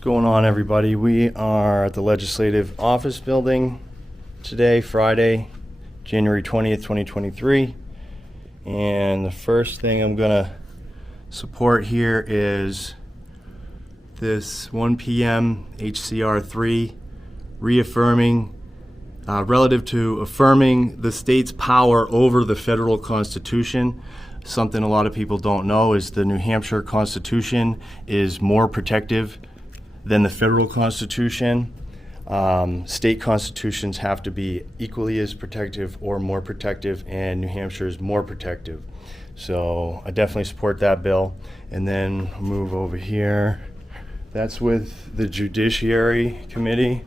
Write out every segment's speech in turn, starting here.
going on, everybody? We are at the Legislative Office Building today, Friday, January 20th, 2023. And the first thing I'm going to support here is this 1 p.m. HCR 3 reaffirming relative to affirming the state's power over the federal Constitution. Something a lot of people don't know is the New Hampshire Constitution is more protective than the federal Constitution. State constitutions have to be equally as protective or more protective, and New Hampshire is more protective. So I definitely support that bill. And then move over here. That's with the Judiciary Committee.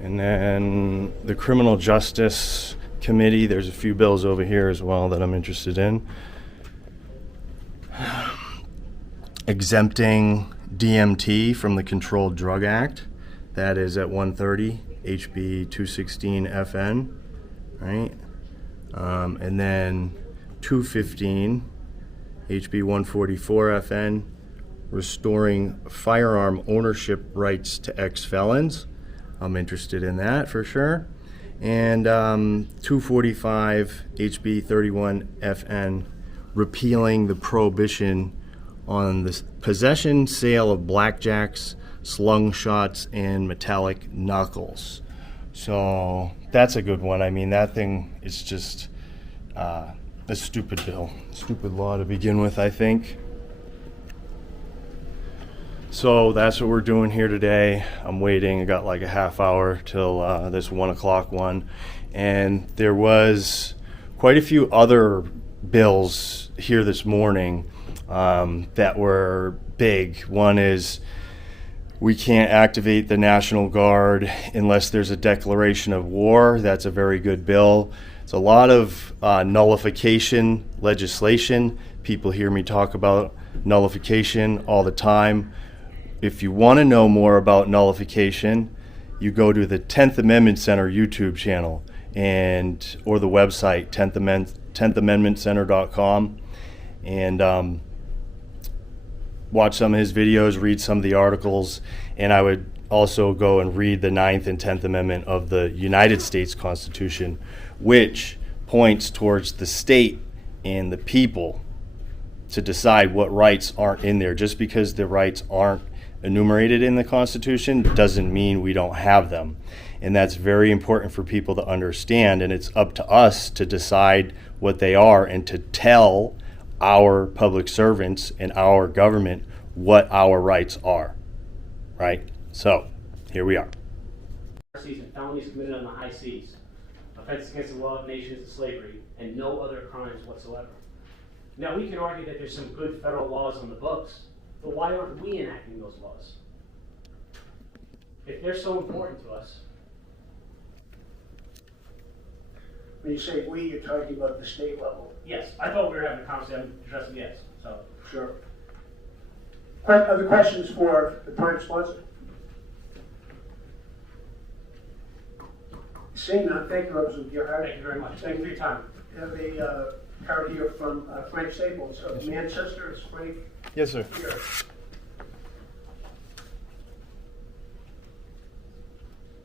And then the Criminal Justice Committee. There's a few bills over here as well that I'm interested in. Exempting DMT from the Controlled Drug Act. That is at 130, HB 216 FN, right? And then 215, HB 144 FN, restoring firearm ownership rights to ex-felons. I'm interested in that for sure. And 245, HB 31 FN, repealing the prohibition on the possession, sale of blackjacks, slung shots, and metallic knuckles. So that's a good one. I mean, that thing is just a stupid bill, stupid law to begin with, I think. So that's what we're doing here today. I'm waiting. I got like a half hour till this 1 o'clock one. And there was quite a few other bills here this morning that were big. One is we can't activate the National Guard unless there's a declaration of war. That's a very good bill. It's a lot of nullification legislation. People hear me talk about nullification all the time. If you want to know more about nullification, you go to the 10th Amendment Center YouTube channel or the website 10thamendmentcenter.com, and watch some of his videos, read some of the articles, and I would also go and read the 9th and 10th Amendment of the United States Constitution, which points towards the state and the people to decide what rights aren't in there. Just because the rights aren't enumerated in the Constitution doesn't mean we don't have them. And that's very important for people to understand, and it's up to us to decide what they are and to tell our public servants and our government what our rights are, right? So here we are. And felonies committed on the high seas, offenses against the law of nations and slavery, and no other crimes whatsoever. Now we can argue that there's some good federal laws on the books, but why aren't we enacting those laws? If they're so important to us. When you say we, you're talking about the state level. Yes, I thought we were having a conversation addressing yes. So Sure. Other questions for the prime sponsor? Seeing none, thank you, Representative Gearhart. thank you very much. Thank you for your time. I have a card here from Frank Staples of Manchester. Is Frank Yes, sir. here?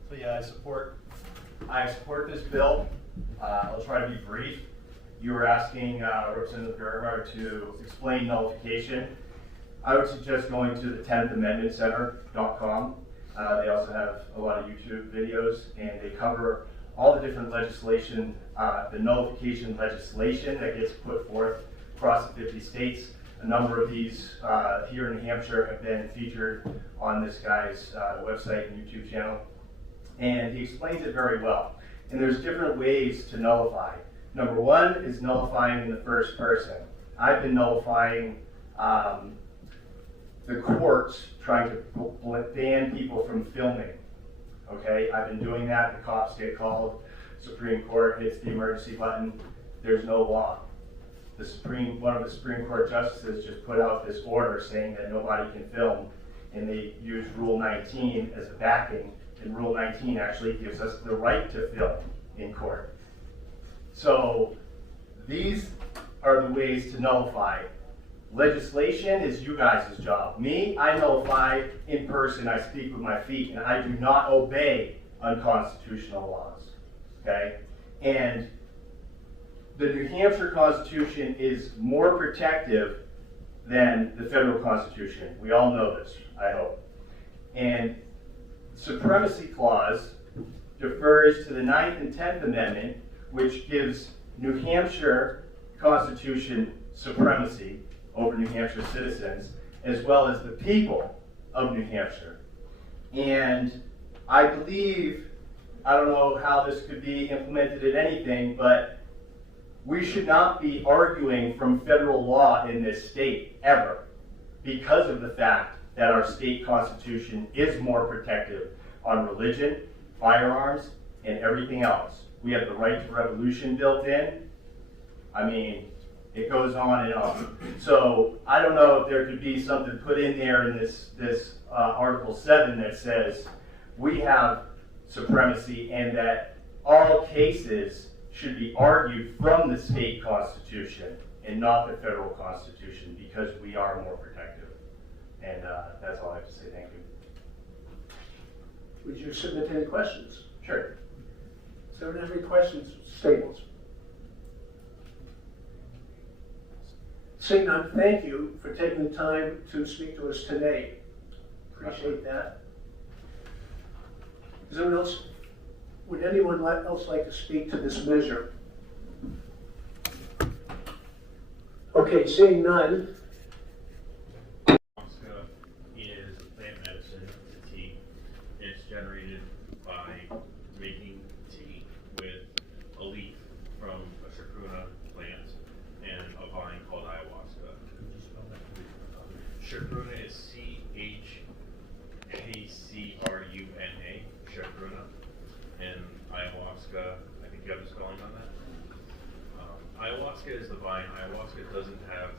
So yeah, I support this bill. I'll try to be brief. You were asking Representative Gerhard to explain nullification. I would suggest going to the 10thamendmentcenter.com. They also have a lot of YouTube videos, and they cover all the different legislation, the nullification legislation that gets put forth across the 50 states. A number of these here in New Hampshire have been featured on this guy's website and YouTube channel. And he explains it very well. And there's different ways to nullify. Number one is nullifying in the first person. I've been nullifying the courts trying to ban people from filming. Okay, I've been doing that. The cops get called. Supreme Court hits the emergency button. There's no law. One of the Supreme Court justices just put out this order saying that nobody can film, and they use Rule 19 as a backing. And Rule 19 actually gives us the right to film in court. So these are the ways to nullify Legislation is you guys' job. Me, I know if I, in person, I speak with my feet and I do not obey unconstitutional laws, okay? And the New Hampshire Constitution is more protective than the federal Constitution. We all know this, I hope. And Supremacy Clause defers to the 9th and 10th Amendment, which gives New Hampshire Constitution supremacy over New Hampshire citizens, as well as the people of New Hampshire. And I believe, I don't know how this could be implemented in anything, but we should not be arguing from federal law in this state, ever, because of the fact that our state constitution is more protective on religion, firearms, and everything else. We have the right to revolution built in. I mean, it goes on and on. So I don't know if there could be something put in there in this Article 7 that says we have supremacy and that all cases should be argued from the state constitution and not the federal constitution, because we are more protective. And that's all I have to say. Thank you. Would you submit any questions? Sure. Is there any questions, Staples? Seeing none, thank you for taking the time to speak to us today. Appreciate that. Is anyone else, would anyone else like to speak to this measure? Okay, seeing none. Ayahuasca is a plant medicine, it's a tea. It's generated by making tea with a leaf from a chacruna plant and a vine called ayahuasca. Chacruna is C-H-A-C-R-U-N-A, chacruna. And ayahuasca, I think you have a spelling on that? Ayahuasca is the vine. Ayahuasca doesn't have,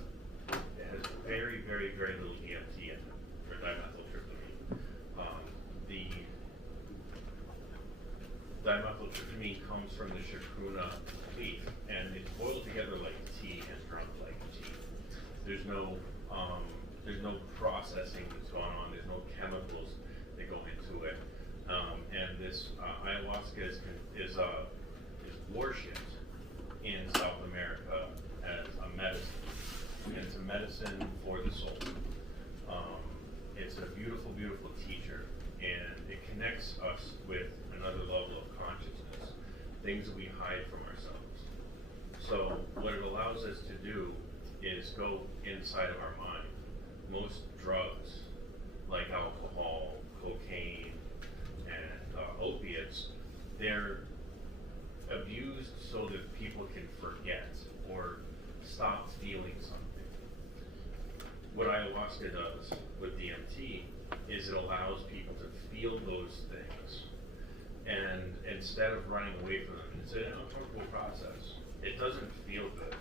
it has very, very, very little DMT in it, or dimethyltryptamine. The dimethyltryptamine comes from the chacruna leaf, and it's boiled together like tea and drunk like tea. There's no processing that's going on. There's no chemicals that go into it. And this ayahuasca is worshipped in South America as a medicine. And it's a medicine for the soul. It's a beautiful, beautiful teacher, and it connects us with another level of consciousness, things that we hide from ourselves. So what it allows us to do is go inside of our mind. Most drugs, like alcohol, cocaine, and opiates, they're abused so that people can forget or stop feeling something. What ayahuasca does with DMT is it allows people to feel those things, and instead of running away from them, it's an uncomfortable process. It doesn't feel good.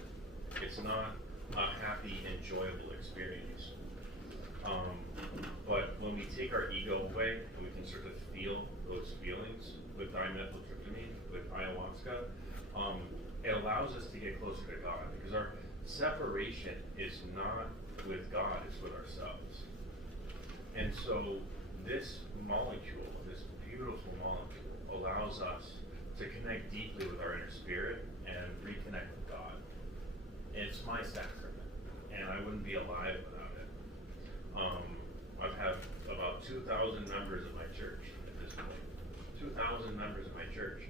It's not a happy, enjoyable experience. But when we take our ego away and we can sort of feel those feelings with dimethyltryptamine, with ayahuasca, it allows us to get closer to God, because our separation is not with God, it's with ourselves. And so this molecule, this beautiful molecule, allows us to connect deeply with our inner spirit and reconnect with God. It's my sacrament, and I wouldn't be alive without it. I've had about 2,000 members of my church at this point. 2,000 members of my church,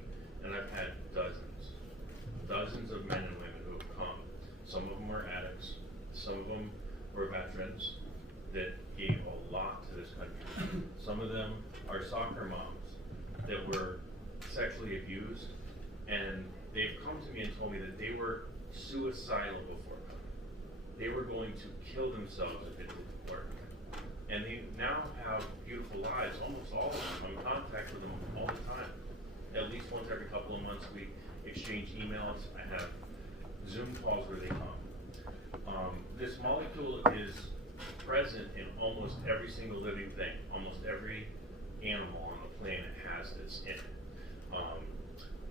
and I've had dozens of men and women who have come. Some of them were addicts, some of them were veterans that gave a lot to this country. Some of them are soccer moms that were sexually abused, and they've come to me and told me that they were suicidal before coming. They were going to kill themselves if it didn't work. And they now have beautiful lives, almost all of them. I'm in contact with them all the time. At least once every couple of months we exchange emails. I have Zoom calls where they come. This molecule is present in almost every single living thing. Almost every animal on the planet has this in it.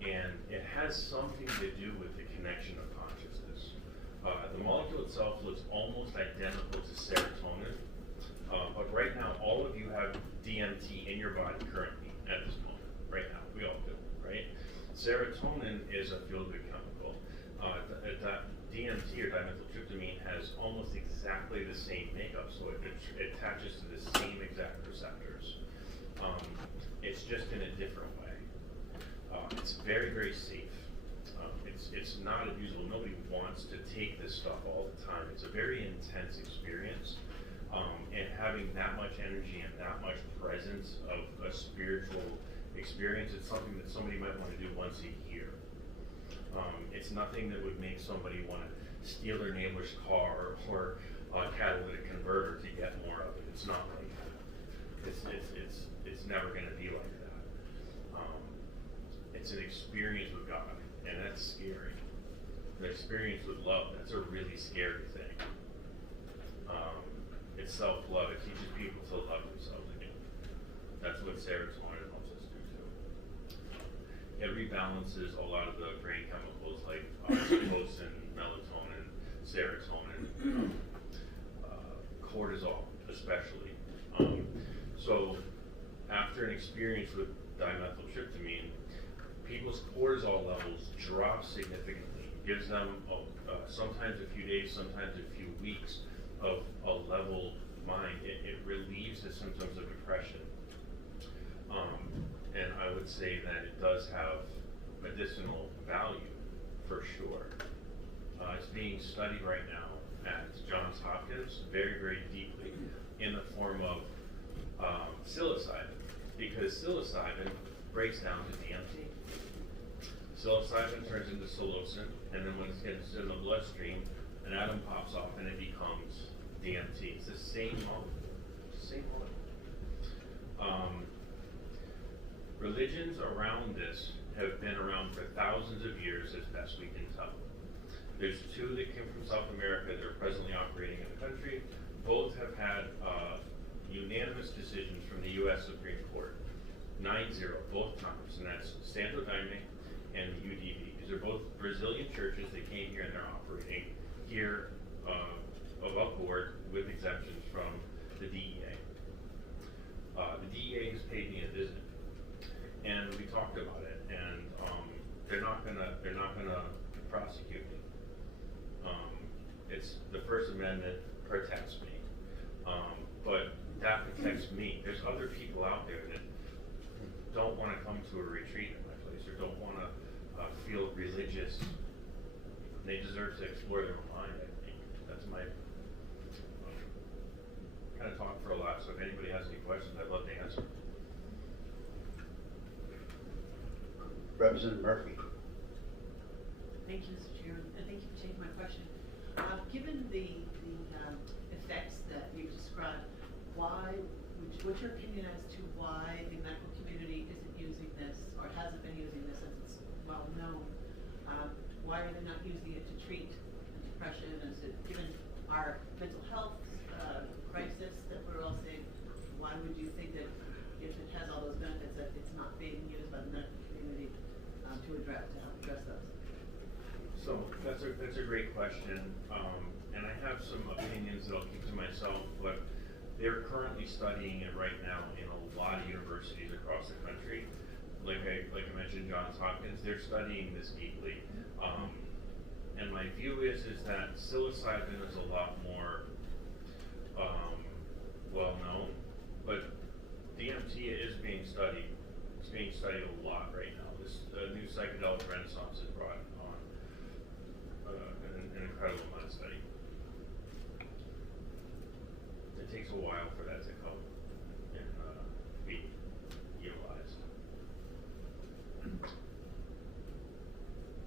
And it has something to do with the connection of consciousness. The molecule itself looks almost identical to serotonin, but right now all of you have DMT in your body currently at this moment. Right now, we all do, right? Serotonin is a feel-good chemical. That DMT or dimethyltryptamine has almost exactly the same makeup, so it attaches to the same exact receptors. It's just in a different way. It's very, very safe. It's not abusable. Nobody wants to take this stuff all the time. It's a very intense experience, and having that much energy and that much presence of a spiritual experience, it's something that somebody might want to do once a year. It's nothing that would make somebody want to steal their neighbor's car or a catalytic converter to get more of it. It's not like that. It's never going to be like that. It's an experience with God, and that's scary. The experience with love, that's a really scary thing. It's self-love. It teaches people to love themselves again. That's what serotonin helps us do too. It rebalances a lot of the brain chemicals like oxytocin, melatonin, serotonin, cortisol especially. So after an experience with dimethyltryptamine, people's cortisol levels drop significantly. It gives them sometimes a few days, sometimes a few weeks of a level mind. It relieves the symptoms of depression. And I would say that it does have medicinal value for sure. It's being studied right now at Johns Hopkins very, very deeply in the form of psilocybin, because psilocybin breaks down to DMT. Psilocybin turns into psilocin, and then when it gets in the bloodstream, an atom pops off and it becomes DMT. It's the same molecule. It's the same molecule. Religions around this have been around for thousands of years, as best we can tell. There's two that came from South America that are presently operating in the country. Both have had unanimous decisions from the U.S. Supreme Court, 9-0 both times, and that's Santo Daime and UDV. These are both Brazilian churches that came here and they're operating here above board with exemptions from the DEA. The DEA has paid me a visit, and we talked about it, and they're not gonna prosecute me. It's the First Amendment protects me, but that protects me. There's other people out there that don't want to come to a retreat in my place or don't want to feel religious. They deserve to explore their own mind, I think. That's my kind of talk for a lot, so if anybody has any questions, I'd love to answer. Representative Murphy. Thank you, Mr. Chairman, and thank you for taking my question. Given the effects that you've described, what's your opinion as to why the medical community isn't using this or hasn't been using this as it's well known? Why are they not using it to treat depression? Is it given our mental health crisis that we're all seeing? Why would you think that if it has all those benefits that it's not being used by the medical community to help address those? So that's a great question, and I have some opinions that I'll keep to myself, but they're currently studying it right now in a lot of universities across the country. Like I mentioned, Johns Hopkins, they're studying this deeply. And my view is that psilocybin is a lot more well known, but DMT is being studied. It's being studied a lot right now. This new psychedelic renaissance has brought on an incredible amount of study. It takes a while for that to come and be utilized.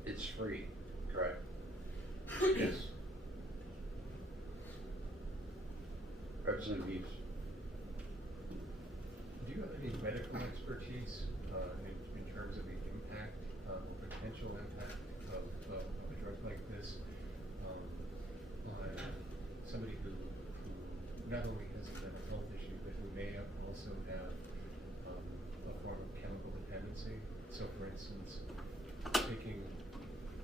It's free, correct? Yes. Representative Hughes. Do you have any medical expertise in terms of the impact, potential impact of a drug like this on somebody who not only has a mental health issue, but who may also have a form of chemical dependency? So, for instance, taking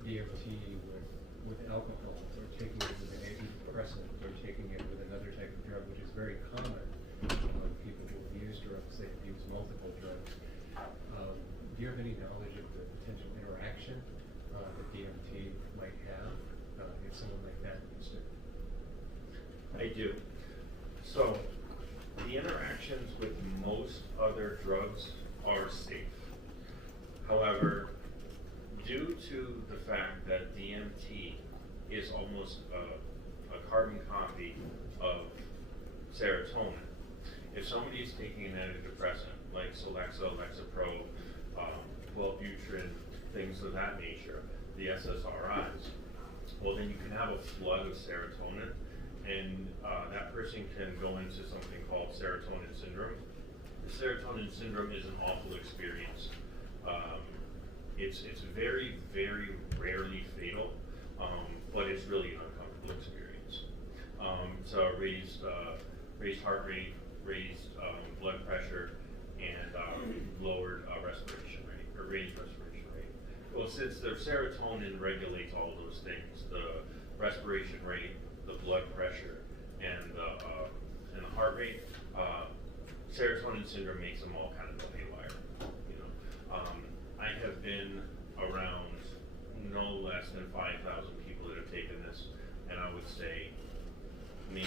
DMT with with alcohol, or taking it with an antidepressant, or taking it with another type of drug, which is very common among people who have used drugs. They've used multiple drugs. Do you have any knowledge of the potential interaction that DMT might have if someone like that used it? I do. So, the interactions with most other drugs are safe. However, due to the fact that DMT is almost a carbon copy of serotonin, if somebody is taking an antidepressant like Celexa, Lexapro, Wellbutrin, things of that nature, the SSRIs, well then you can have a flood of serotonin, and that person can go into something called serotonin syndrome. The serotonin syndrome is an awful experience. It's very, very rarely fatal, but it's really an uncomfortable experience. So raised heart rate, raised blood pressure, and lowered respiration rate, or raised respiration rate. Well, since the serotonin regulates all those things, the respiration rate, the blood pressure, and the heart rate, serotonin syndrome makes them all kind of go haywire. You know, I have been around no less than 5,000 people that have taken this, and I would say maybe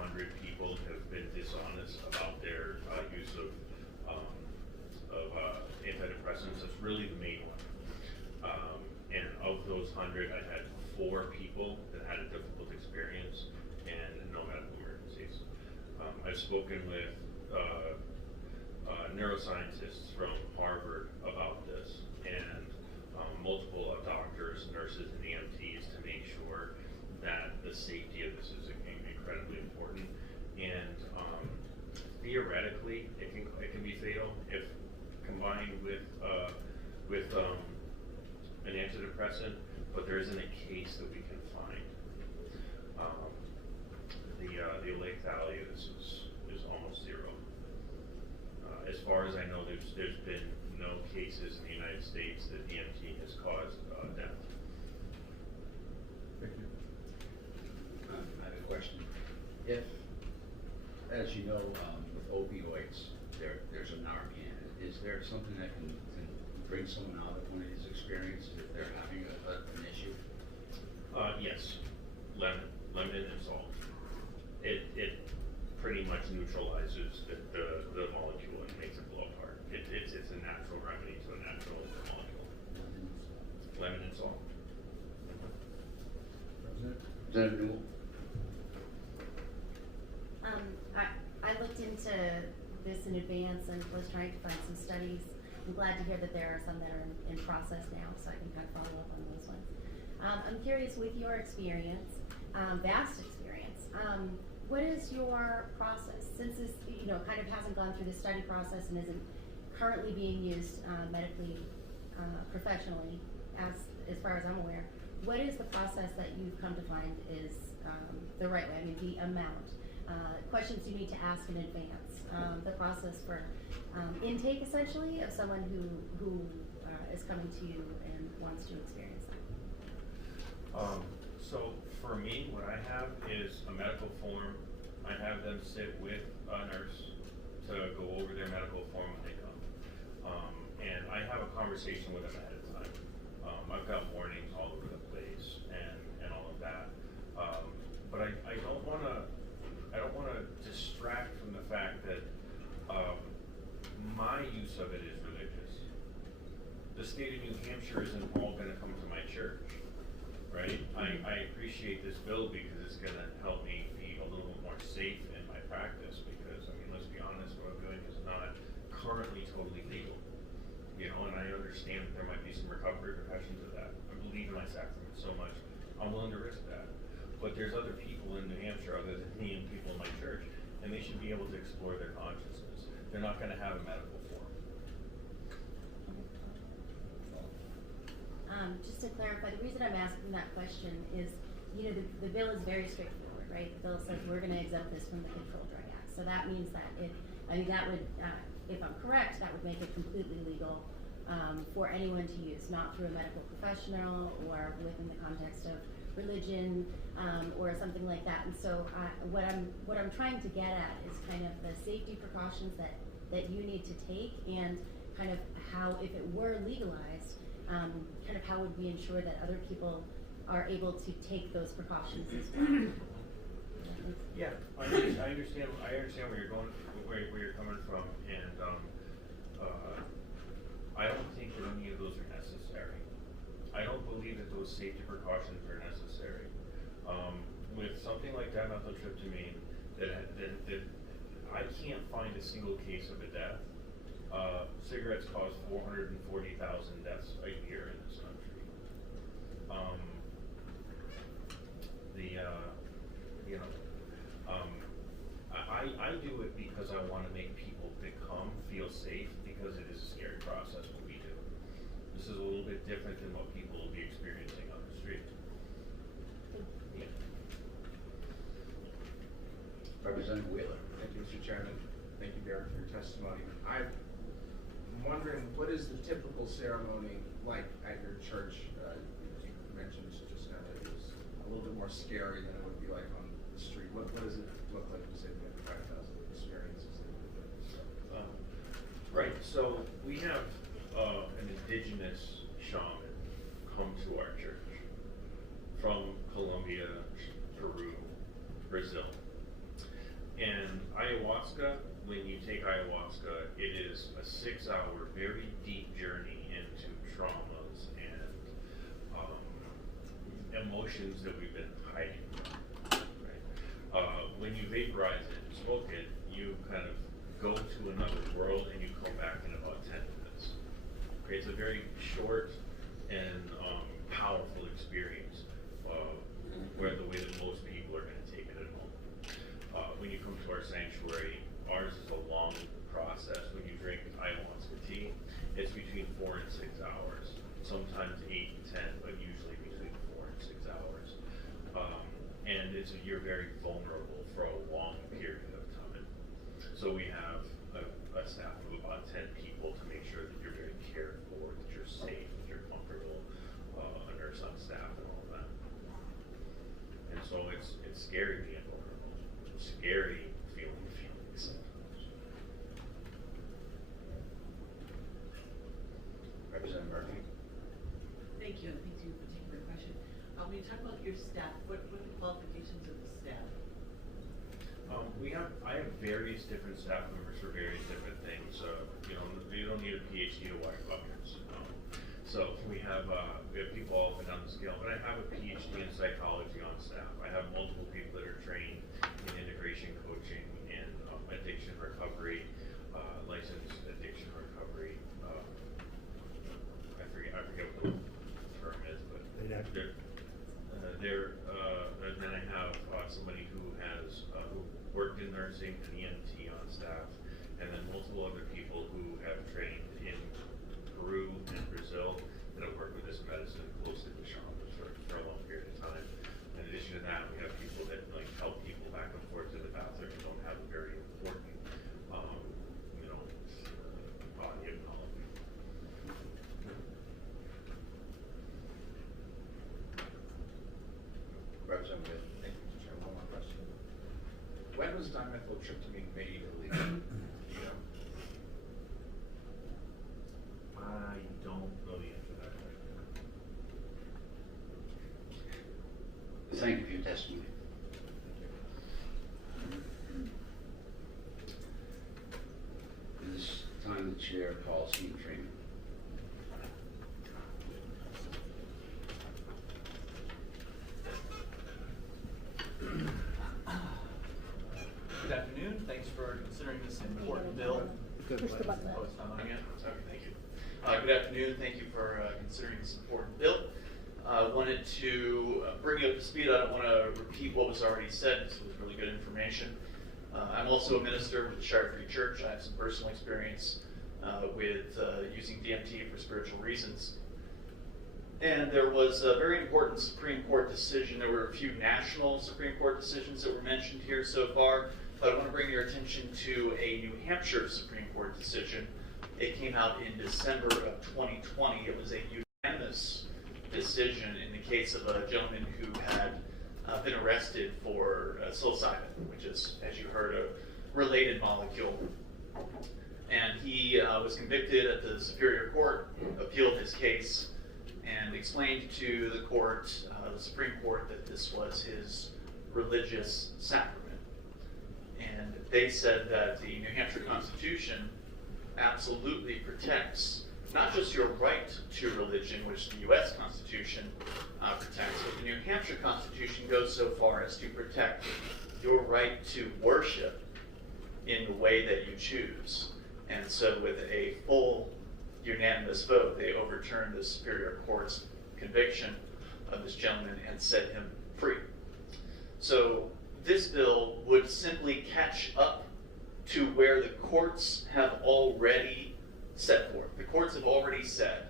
100 people have been dishonest about their use of antidepressants. That's really the main one. And of those 100, I had 4 people that had a difficult experience and no medical emergencies. I've spoken with neuroscientists from Harvard about this, and multiple doctors, nurses, and EMTs to make sure that the safety of this is incredibly important. And theoretically, it can be fatal if combined with an antidepressant, but there isn't a case that we can find. The lethality of this is almost zero. As far as I know, there's been no cases in the United States that DMT has caused death. Thank you. I have a question. If, as you know, with opioids, there's a Narcan. Is there something that can bring someone out of one of these experiences if they're having an issue? Yes, lemon and salt. It pretty much neutralizes the molecule and makes it blow apart. It's a natural remedy to a natural molecule. Lemon and salt. Representative Newell? I looked into this in advance and was trying to find some studies. I'm glad to hear that there are some that are in process now, so I can kind of follow up on those ones. I'm curious, with your experience, vast experience, what is your process? Since this, kind of hasn't gone through the study process and isn't currently being used medically, professionally, as far as I'm aware, what is the process that you've come to find is the right way? I mean, the amount, questions you need to ask in advance, the process for intake, essentially, of someone who is coming to you and wants to experience that. So for me, what I have is a medical form. I have them sit with a nurse to go over their medical form when they come. And I have a conversation with them ahead of time. I've got warnings all over the place and all of that. But I don't want to distract from the fact that my use of it is religious. The state of New Hampshire isn't all going to come to my church, right? I appreciate this bill because it's going to help me be a little bit more safe in my practice, because, I mean, let's be honest, what I'm doing is not currently totally legal. And I understand that there might be some recovery repercussions of that. I believe in my sacrament so much, I'm willing to risk that. But there's other people in New Hampshire other than me and people in my church, and they should be able to explore their consciousness. They're not going to have a medical form. Just to clarify, the reason I'm asking that question is, the bill is very straightforward, right? The bill says we're going to exempt this from the Controlled Drug Act. So that means that that would, if I'm correct, that would make it completely legal for anyone to use, not through a medical professional or within the context of religion, or something like that. And so what I'm trying to get at is kind of the safety precautions that you need to take, and kind of how, if it were legalized, kind of how would we ensure that other people are able to take those precautions as well? Yeah, I understand where you're going, where you're coming from, and I don't think that any of those are necessary. I don't believe that those safety precautions are necessary. With something like dimethyltryptamine, that I can't find a single case of a death. Cigarettes cause 440,000 deaths a year in this country. I do it because I want to make people feel safe, because it is a scary process what we do. This is a little bit different than what people will be experiencing on the street. Yeah. Representative Wheeler. Thank you, Mr. Chairman. Thank you, Derek, for your testimony. I'm wondering, what is the typical ceremony like at your church? You mentioned just now that it was a little bit more scary than it would be like on the street. What does it look like? You said you have 5,000 experiences. Right, so we have an indigenous shaman come to our church from Colombia, Peru, Brazil. And ayahuasca, when you take ayahuasca, it is a 6-hour, very deep journey into traumas and emotions that we've been hiding from. Right? When you vaporize it and smoke it, you kind of go to another world and you come back in about 10 minutes. Okay, it's a very short and powerful experience, where the way that most people are going to take it at home. When you come to our sanctuary, ours is a long process. When you drink ayahuasca tea, it's between 4 and 6 hours, sometimes 8 and 10, but usually between 4 and 6 hours. And you're very vulnerable for a long period of time. So we have a staff of about 10 people to make sure that you're very cared for, that you're safe, that you're comfortable, a nurse on staff and all that. And so it's scary being vulnerable. It's scary feeling the feelings. Representative Murphy. Thank you, and thank you for taking my question. When you talk about your staff, what are the qualifications of the staff? I have various different staff members for various different things. You don't need a PhD to wipe buckets. So we have people all up and down the scale, but I have a PhD in psychology on staff. I have multiple people that are trained in integration coaching and addiction recovery, licensed addiction recovery. I forget what the term is, but and then I have somebody who has who worked in nursing, an EMT on staff, and then multiple other people who have trained in Peru and Brazil that have worked with this medicine closely with shamans for a long period of time. In addition to that, we have people that help people back and forth to the bathroom and don't have a very important body of knowledge. Representative. Thank you, Mr. Chairman. One more question. When was dimethyltryptamine made illegal? I don't know the answer to that right now. Thank you for your testimony. At this time, the chair, policy and training. Good afternoon. Thanks for considering this important bill. Thank you. Good afternoon. Thank you for considering this important bill. I wanted to bring you up to speed. I don't want to repeat what was already said. This was really good information. I'm also a minister with the Shire Free Church. I have some personal experience with using DMT for spiritual reasons. And there was a very important Supreme Court decision. There were a few national Supreme Court decisions that were mentioned here so far, but I want to bring your attention to a New Hampshire Supreme Court decision. It came out in December of 2020. It was a unanimous decision in the case of a gentleman who had been arrested for psilocybin, which is, as you heard, a related molecule. And he was convicted at the Superior Court, appealed his case, and explained to the court, the Supreme Court, that this was his religious sacrament. And they said that the New Hampshire Constitution absolutely protects not just your right to religion, which the U.S. Constitution protects, but the New Hampshire Constitution goes so far as to protect your right to worship in the way that you choose. And so with a full unanimous vote, they overturned the Superior Court's conviction of this gentleman and set him free. So this bill would simply catch up to where the courts have already set forth. The courts have already said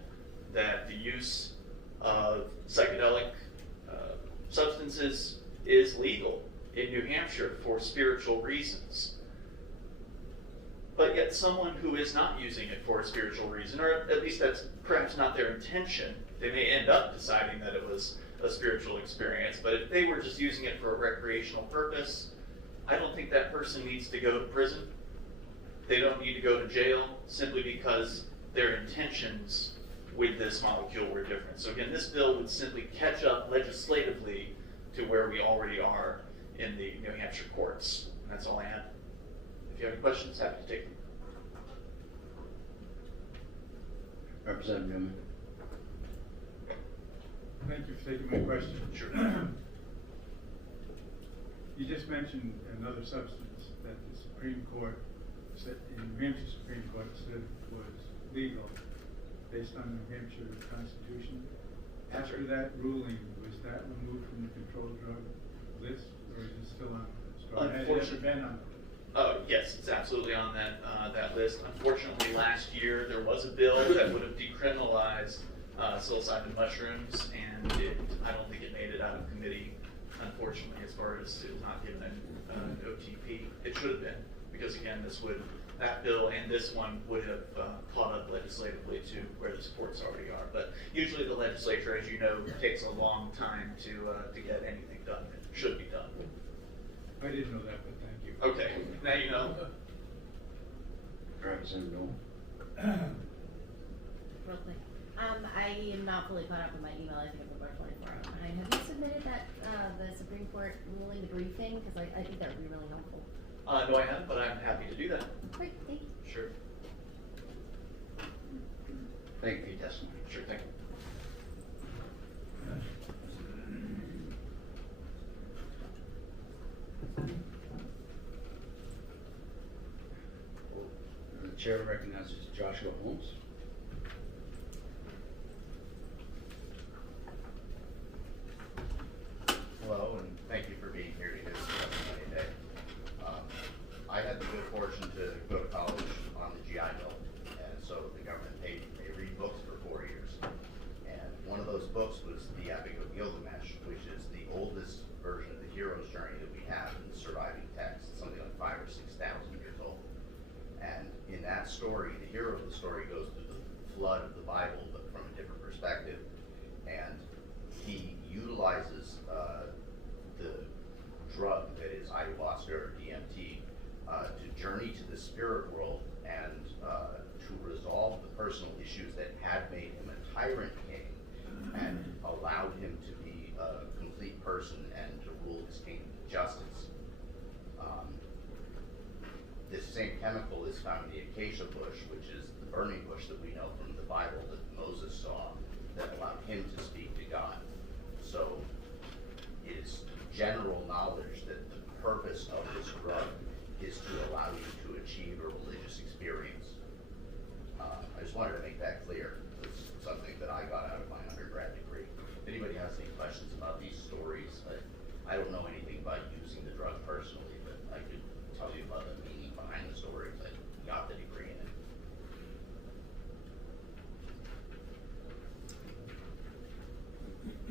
that the use of psychedelic substances is legal in New Hampshire for spiritual reasons. But yet someone who is not using it for a spiritual reason, or at least that's perhaps not their intention, they may end up deciding that it was a spiritual experience, but if they were just using it for a recreational purpose, I don't think that person needs to go to prison. They don't need to go to jail simply because their intentions with this molecule were different. So again, this bill would simply catch up legislatively to where we already are in the New Hampshire courts. And that's all I have. If you have any questions, happy to take them. Representative Newman. Thank you for taking my question. Sure. You just mentioned another substance that the Supreme Court said, in New Hampshire Supreme Court said was legal based on New Hampshire Constitution. That's After right. that ruling, was that removed from the controlled drug list, or is it still on the list? Or has it ever been on the list? Yes, it's absolutely on that list. Unfortunately, last year there was a bill that would have decriminalized psilocybin mushrooms, and I don't think it made it out of committee, unfortunately, as far as it was not given an OTP. It should have been, because again, that bill and this one would have caught up legislatively to where the courts already are. But usually the legislature, as you know, takes a long time to get anything done. It should be done. I didn't know that, but thank you. Okay, now you know. Representative Newman. Real quick. I am not fully caught up with my email. I think I'm about 24 hours behind. Have you submitted that, the Supreme Court ruling, the briefing? Because I think that would be really helpful. No, I haven't, but I'm happy to do that. Great, thank you. Sure. Thank you for your testimony. Sure thing. The chair recognizes Joshua Holmes. Hello, and thank you for being here to hear this testimony today. I had the good fortune to go to college on the GI Bill, and so the government paid me to read books for 4 years. And one of those books was the Epic of Gilgamesh, which is the oldest version of the hero's journey that we have in the surviving text. It's something like 5,000 or 6,000 years old. And in that story, the hero of the story goes through the flood of the Bible, but from a different perspective. And he utilizes the drug that is ayahuasca or DMT to journey to the spirit world and to resolve the personal issues that had made him a tyrant king and allowed him to be a complete person and to rule his kingdom with justice. This same chemical is found in the acacia bush, which is the burning bush that we know from the Bible that Moses saw that allowed him to speak to God. So it is general knowledge that the purpose of this drug is to allow you to achieve a religious experience. I just wanted to make that clear. It's something that I got out of my undergrad degree. If anybody has any questions about these stories, I don't know anything about using the drug personally, but I could tell you about the meaning behind the stories. I got the degree in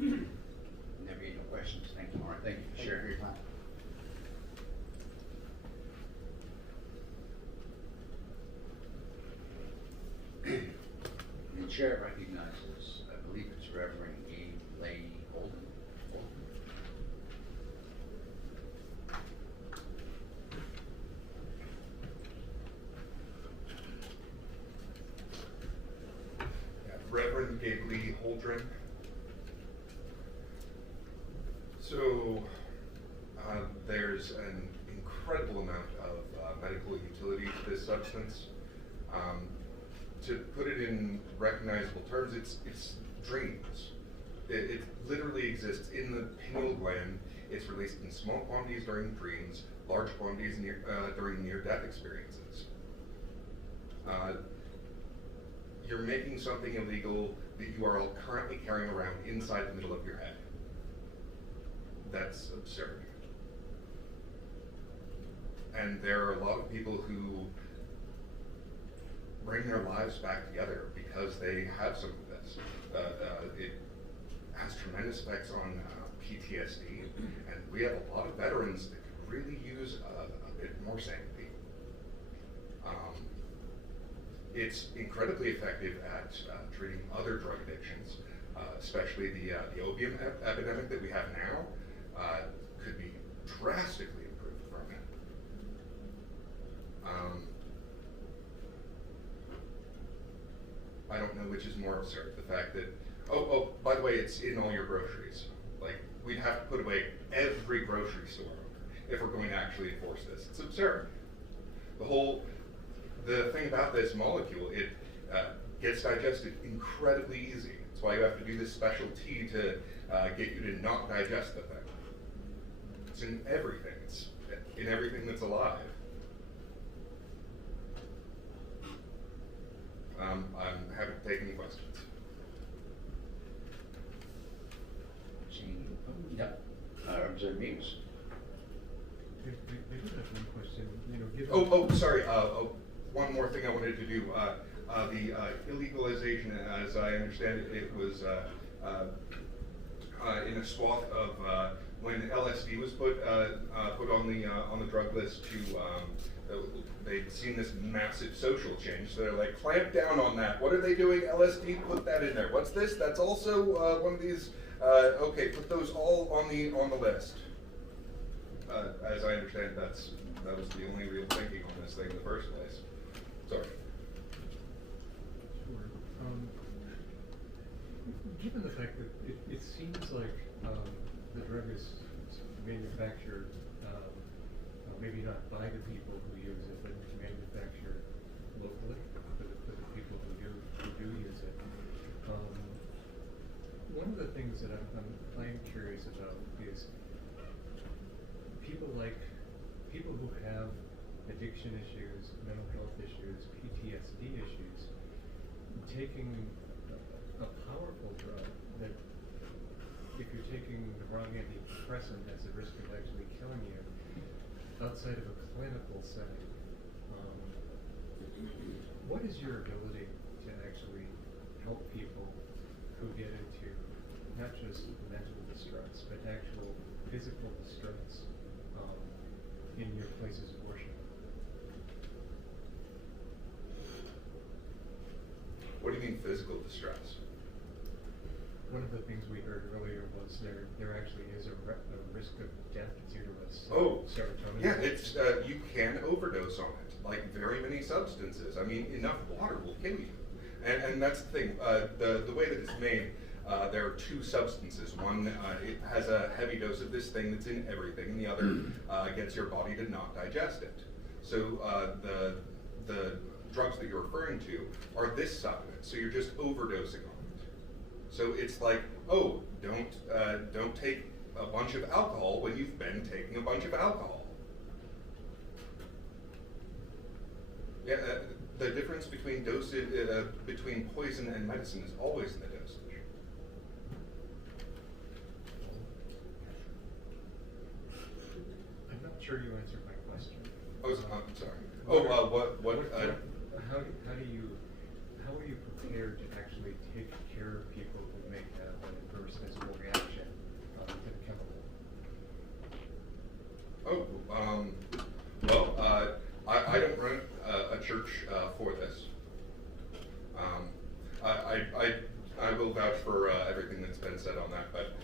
it. Never get no questions. Thank you, Mark. Thank you for sharing your time. The chair recognizes, I believe it's Reverend Gabe Reverend Gately Holdren. So there's an incredible amount of medical utility to this substance. To put it in recognizable terms, it's dreams. It literally exists in the pineal gland. It's released in small quantities during dreams, large quantities during near-death experiences. You're making something illegal that you are all currently carrying around inside the middle of your head. That's absurd. And there are a lot of people who bring their lives back together because they have some of this. It has tremendous effects on PTSD, and we have a lot of veterans that could really use a bit more sanctity. It's incredibly effective at treating other drug addictions, especially the opium epidemic that we have now could be drastically improved from it. I don't know which is more absurd, the fact that, oh, by the way, it's in all your groceries. Like, we'd have to put away every grocery store if we're going to actually enforce this. It's absurd. The thing about this molecule, it gets digested incredibly easy. That's why you have to do this special tea to get you to not digest the thing. It's in everything. It's in everything that's alive. I'm happy to take any questions. Yep. Representative Meeks. I do have one question. Oh, sorry. One more thing I wanted to do. The illegalization, as I understand it, it was in a swath of when LSD was put on the drug list to. They'd seen this massive social change, so they're like, clamp down on that. What are they doing? LSD, put that in there. What's this? That's also one of these. Okay, put those all on the list. As I understand, that was the only real thinking on this thing in the first place. Sorry. Sure. Given the fact that it seems like the drug is manufactured, maybe not by the people who use it, but manufactured locally for the people who do use it. One of the things that I'm curious about is people who have addiction issues, mental health issues, PTSD issues, taking a powerful drug that, if you're taking the wrong antidepressant, has the risk of actually killing you outside of a clinical setting. What is your ability to actually help people who get into not just mental distress, but actual physical distress in your places of worship? What do you mean physical distress? One of the things we heard earlier was there actually is a risk of death due to serotonin. Yeah, it's you can overdose on it, like very many substances. I mean, enough water will kill you, and that's the thing. The way that it's made, there are two substances. One, it has a heavy dose of this thing that's in everything, and the other gets your body to not digest it. So the drugs that you're referring to are this side of it. So you're just overdosing on it. So it's like, oh, don't take a bunch of alcohol when you've been taking a bunch of alcohol. Yeah, the difference between between poison and medicine is always in the dosage. I'm not sure you answered my question. Oh, I'm sorry. How are you prepared to actually take care of people who may have an adverse physical reaction to the chemical? I don't run a church for this. I will vouch for everything that's been said on that, but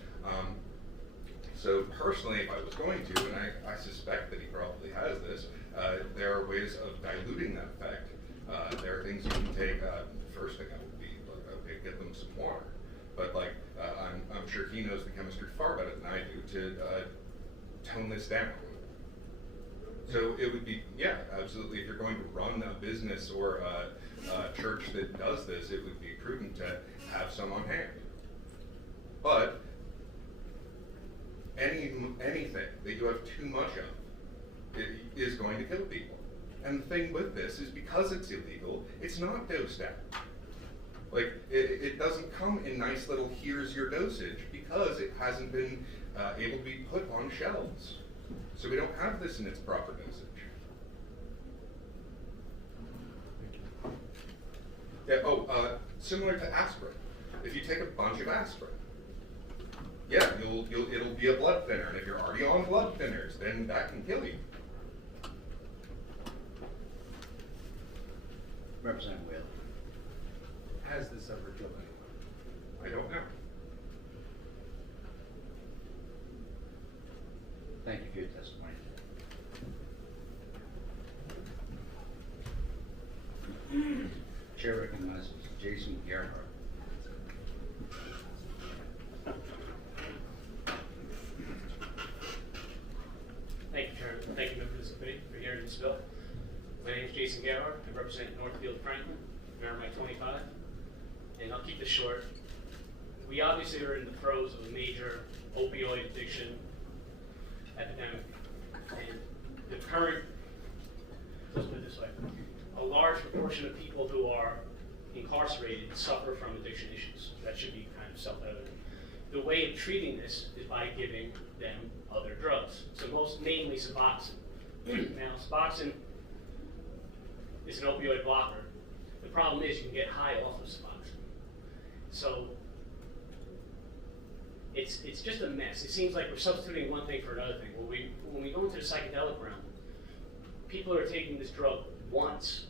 so personally, if I was going to, and I suspect that he probably has this, there are ways of diluting that effect. There are things you can take. First thing I would be, okay, get but like, I'm sure he knows the chemistry far better than I do to tone this down. So it would be, yeah, absolutely, if you're going to run a business or a church that does this, it would be prudent to have some on hand. But anything that you have too much of is going to kill people. And the thing with this is, because it's illegal, it's not dosed out. Like, it doesn't come in nice little, here's your dosage, because it hasn't been able to be put on shelves. So we don't have this in its proper dosage. Yeah, similar to aspirin. If you take a bunch of aspirin, yeah, it'll be a blood thinner, and if you're already on blood thinners, then that can kill you. Representative Whalen. Has this ever killed anyone? I don't know. Thank you for your testimony. Chair recognizes Jason Gerhardt. Thank you, Chairman. Thank you, members of the committee, for hearing this bill. My name is Jason Gerhardt. I represent Northfield Franklin, Merrimack 25, and I'll keep this short. We obviously are in the throes of a major opioid addiction epidemic, and the current, let's put it this way, a large proportion of people who are incarcerated suffer from addiction issues. That should be kind of self-evident. The way of treating this is by giving them other drugs, so most mainly Suboxone. Now, Suboxone is an opioid blocker. The problem is you can get high off of Suboxone. So it's just a mess. It seems like we're substituting one thing for another thing. When we go into the psychedelic realm, people are taking this drug once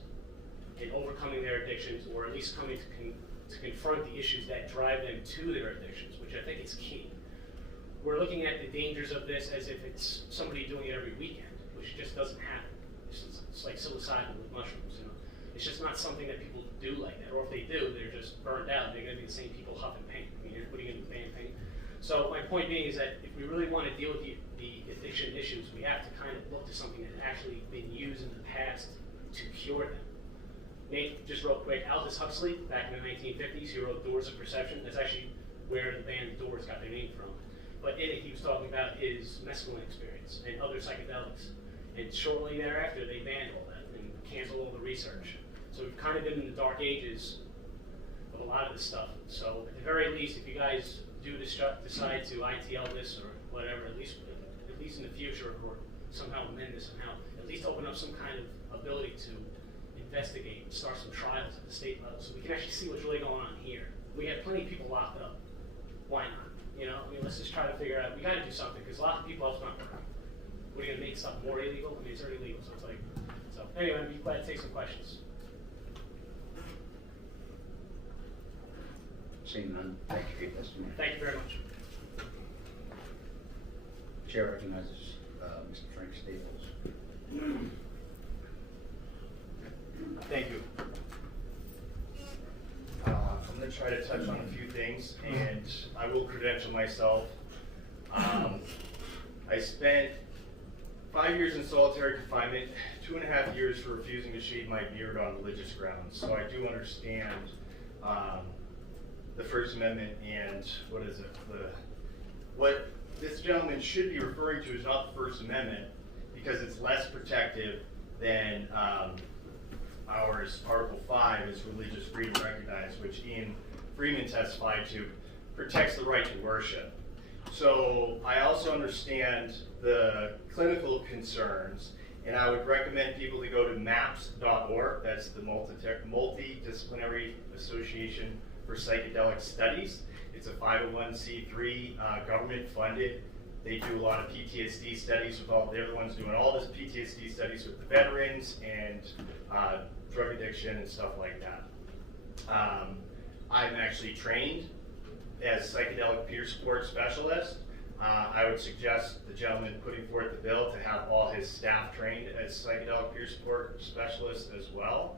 and overcoming their addictions, or at least coming to confront the issues that drive them to their addictions, which I think is key. We're looking at the dangers of this as if it's somebody doing it every weekend, which just doesn't happen. It's like psilocybin with mushrooms, you know. It's just not something that people do like that, or if they do, they're just burned out. They're going to be the same people huffing paint. I mean, what are you going to do, ban paint? So my point being is that if we really want to deal with the addiction issues, we have to kind of look to something that has actually been used in the past to cure them. Nate, just real quick, Aldous Huxley, back in the 1950s, he wrote Doors of Perception. That's actually where the band Doors got their name from. But in it, he was talking about his mescaline experience and other psychedelics. And shortly thereafter, they banned all that and canceled all the research. So we've kind of been in the dark ages of a lot of this stuff. So at the very least, if you guys do decide to ITL this or whatever, at least in the future, or somehow amend this somehow, at least open up some kind of ability to investigate and start some trials at the state level so we can actually see what's really going on here. We have plenty of people locked up. Why not? You know, I mean, let's just try to figure out, we got to do something, because a lot of people else not working. What are you going to make stuff more illegal? I mean, it's already legal, so it's like, so anyway, I'd be glad to take some questions. Seeing none, thank you for your testimony. Thank you very much. Chair recognizes Mr. Frank Staples. Thank you. I'm going to try to touch on a few things, and I will credential myself. I spent 5 years in solitary confinement, 2.5 years for refusing to shave my beard on religious grounds. So I do understand the First Amendment and what this gentleman should be referring to is not the First Amendment, because it's less protective than ours, Article 5, is religious freedom recognized, which Ian Freeman testified to, protects the right to worship. So I also understand the clinical concerns, and I would recommend people to go to MAPS.org, that's the Multidisciplinary Association for Psychedelic Studies. It's a 501c3, government funded. They do a lot of PTSD studies with they're the ones doing all this PTSD studies with the veterans and drug addiction and stuff like that. I'm actually trained as psychedelic peer support specialist. I would suggest the gentleman putting forth the bill to have all his staff trained as psychedelic peer support specialists as well,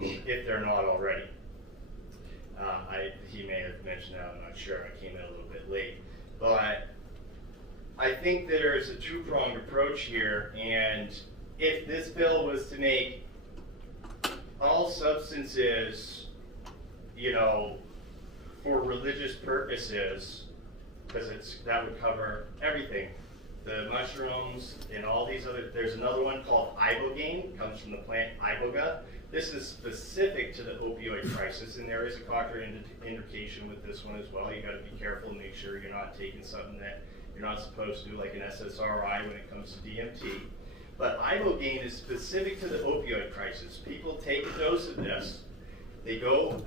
if they're not already. He may have mentioned that, I'm not sure, I came in a little bit late. But I think there's a two-pronged approach here, and if this bill was to make all substances, you know, for religious purposes, because that would cover everything. The mushrooms and all these other, there's another one called ibogaine, comes from the plant iboga. This is specific to the opioid crisis, and there is a contraindication with this one as well. You gotta be careful and make sure you're not taking something that you're not supposed to, like an SSRI when it comes to DMT. But ibogaine is specific to the opioid crisis. People take a dose of this, they go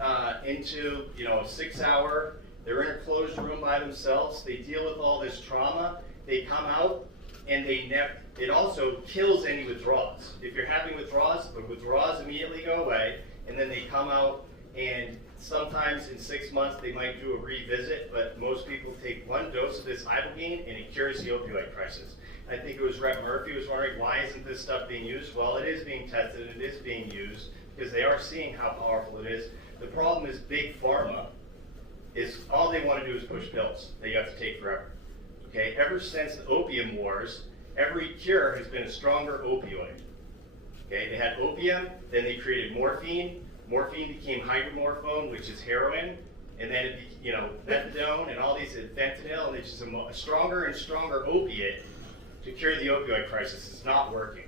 into, you know, a 6-hour, they're in a closed room by themselves, they deal with all this trauma, they come out, and it also kills any withdrawals. If you're having withdrawals, the withdrawals immediately go away, and then they come out, and sometimes in 6 months they might do a revisit, but most people take one dose of this ibogaine, and it cures the opioid crisis. I think it was Rep. Murphy was wondering, why isn't this stuff being used? Well, it is being tested, it is being used, because they are seeing how powerful it is. The problem is big pharma is, all they want to do is push pills that you have to take forever. Okay, ever since the opium wars, every cure has been a stronger opioid. Okay, they had opium, then they created morphine. Morphine became hydromorphone, which is heroin, and then it, methadone and all these, fentanyl, and it's just a stronger and stronger opiate to cure the opioid crisis. It's not working.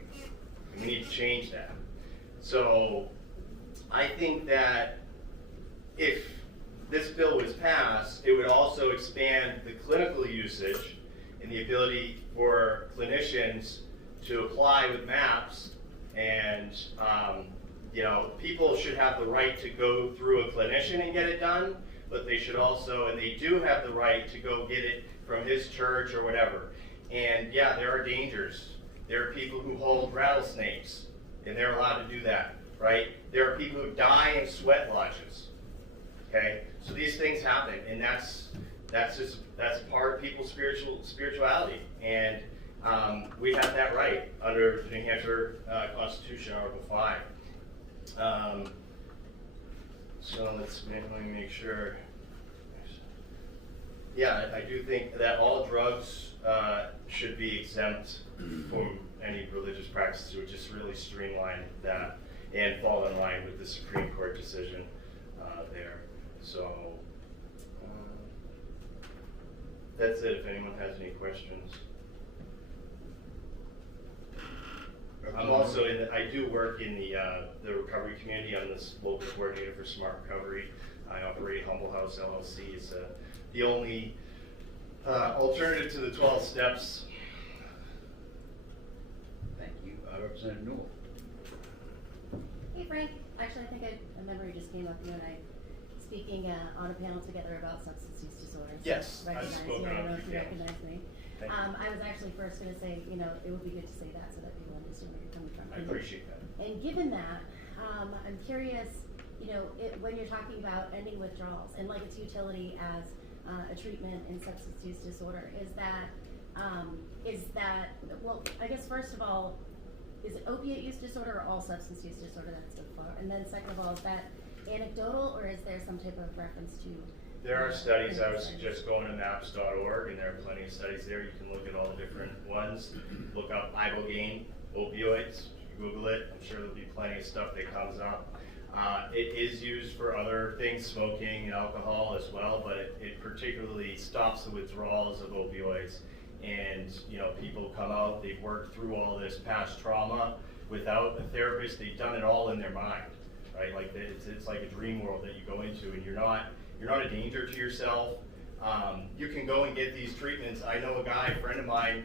And we need to change that. So I think that if this bill was passed, it would also expand the clinical usage and the ability for clinicians to apply with MAPS, and people should have the right to go through a clinician and get it done, but they should also, and they do have the right to go get it from his church or whatever. And yeah, there are dangers. There are people who hold rattlesnakes, and they're allowed to do that, right? There are people who die in sweat lodges. Okay, so these things happen, and that's part of people's spirituality, and we have that right under the New Hampshire Constitution, Article 5. So let me make sure. Yeah, I do think that all drugs should be exempt from any religious practices. It would just really streamline that and fall in line with the Supreme Court decision there. So that's it, if anyone has any questions. I'm also I do work in the recovery community. I'm this local coordinator for Smart Recovery. I operate Humble House LLC. It's the only alternative to the 12 steps. Thank you. Representative Newell. Hey Frank, actually I think a memory just came up, you and I speaking on a panel together about substance use disorders. Yes, I've spoken I don't on know if you Repeal. recognize me. I was actually first going to say, it would be good to say that so that people understand where you're coming from. I appreciate that. And given that, I'm curious, when you're talking about ending withdrawals and like its utility as a treatment in substance use disorder, is that, well, I guess first of all, is it opiate use disorder or all substance use disorder that's so far? And then second of all, is that anecdotal, or is there some type of reference to? There are studies. I would suggest going to maps.org, and there are plenty of studies there. You can look at all the different ones. Look up ibogaine, opioids. Google it. I'm sure there'll be plenty of stuff that comes up. It is used for other things, smoking and alcohol as well, but it particularly stops the withdrawals of opioids. And people come out, they've worked through all this past trauma without a therapist. They've done it all in their mind, right? Like it's like a dream world that you go into, and you're not a danger to yourself. You can go and get these treatments. I know a guy, a friend of mine,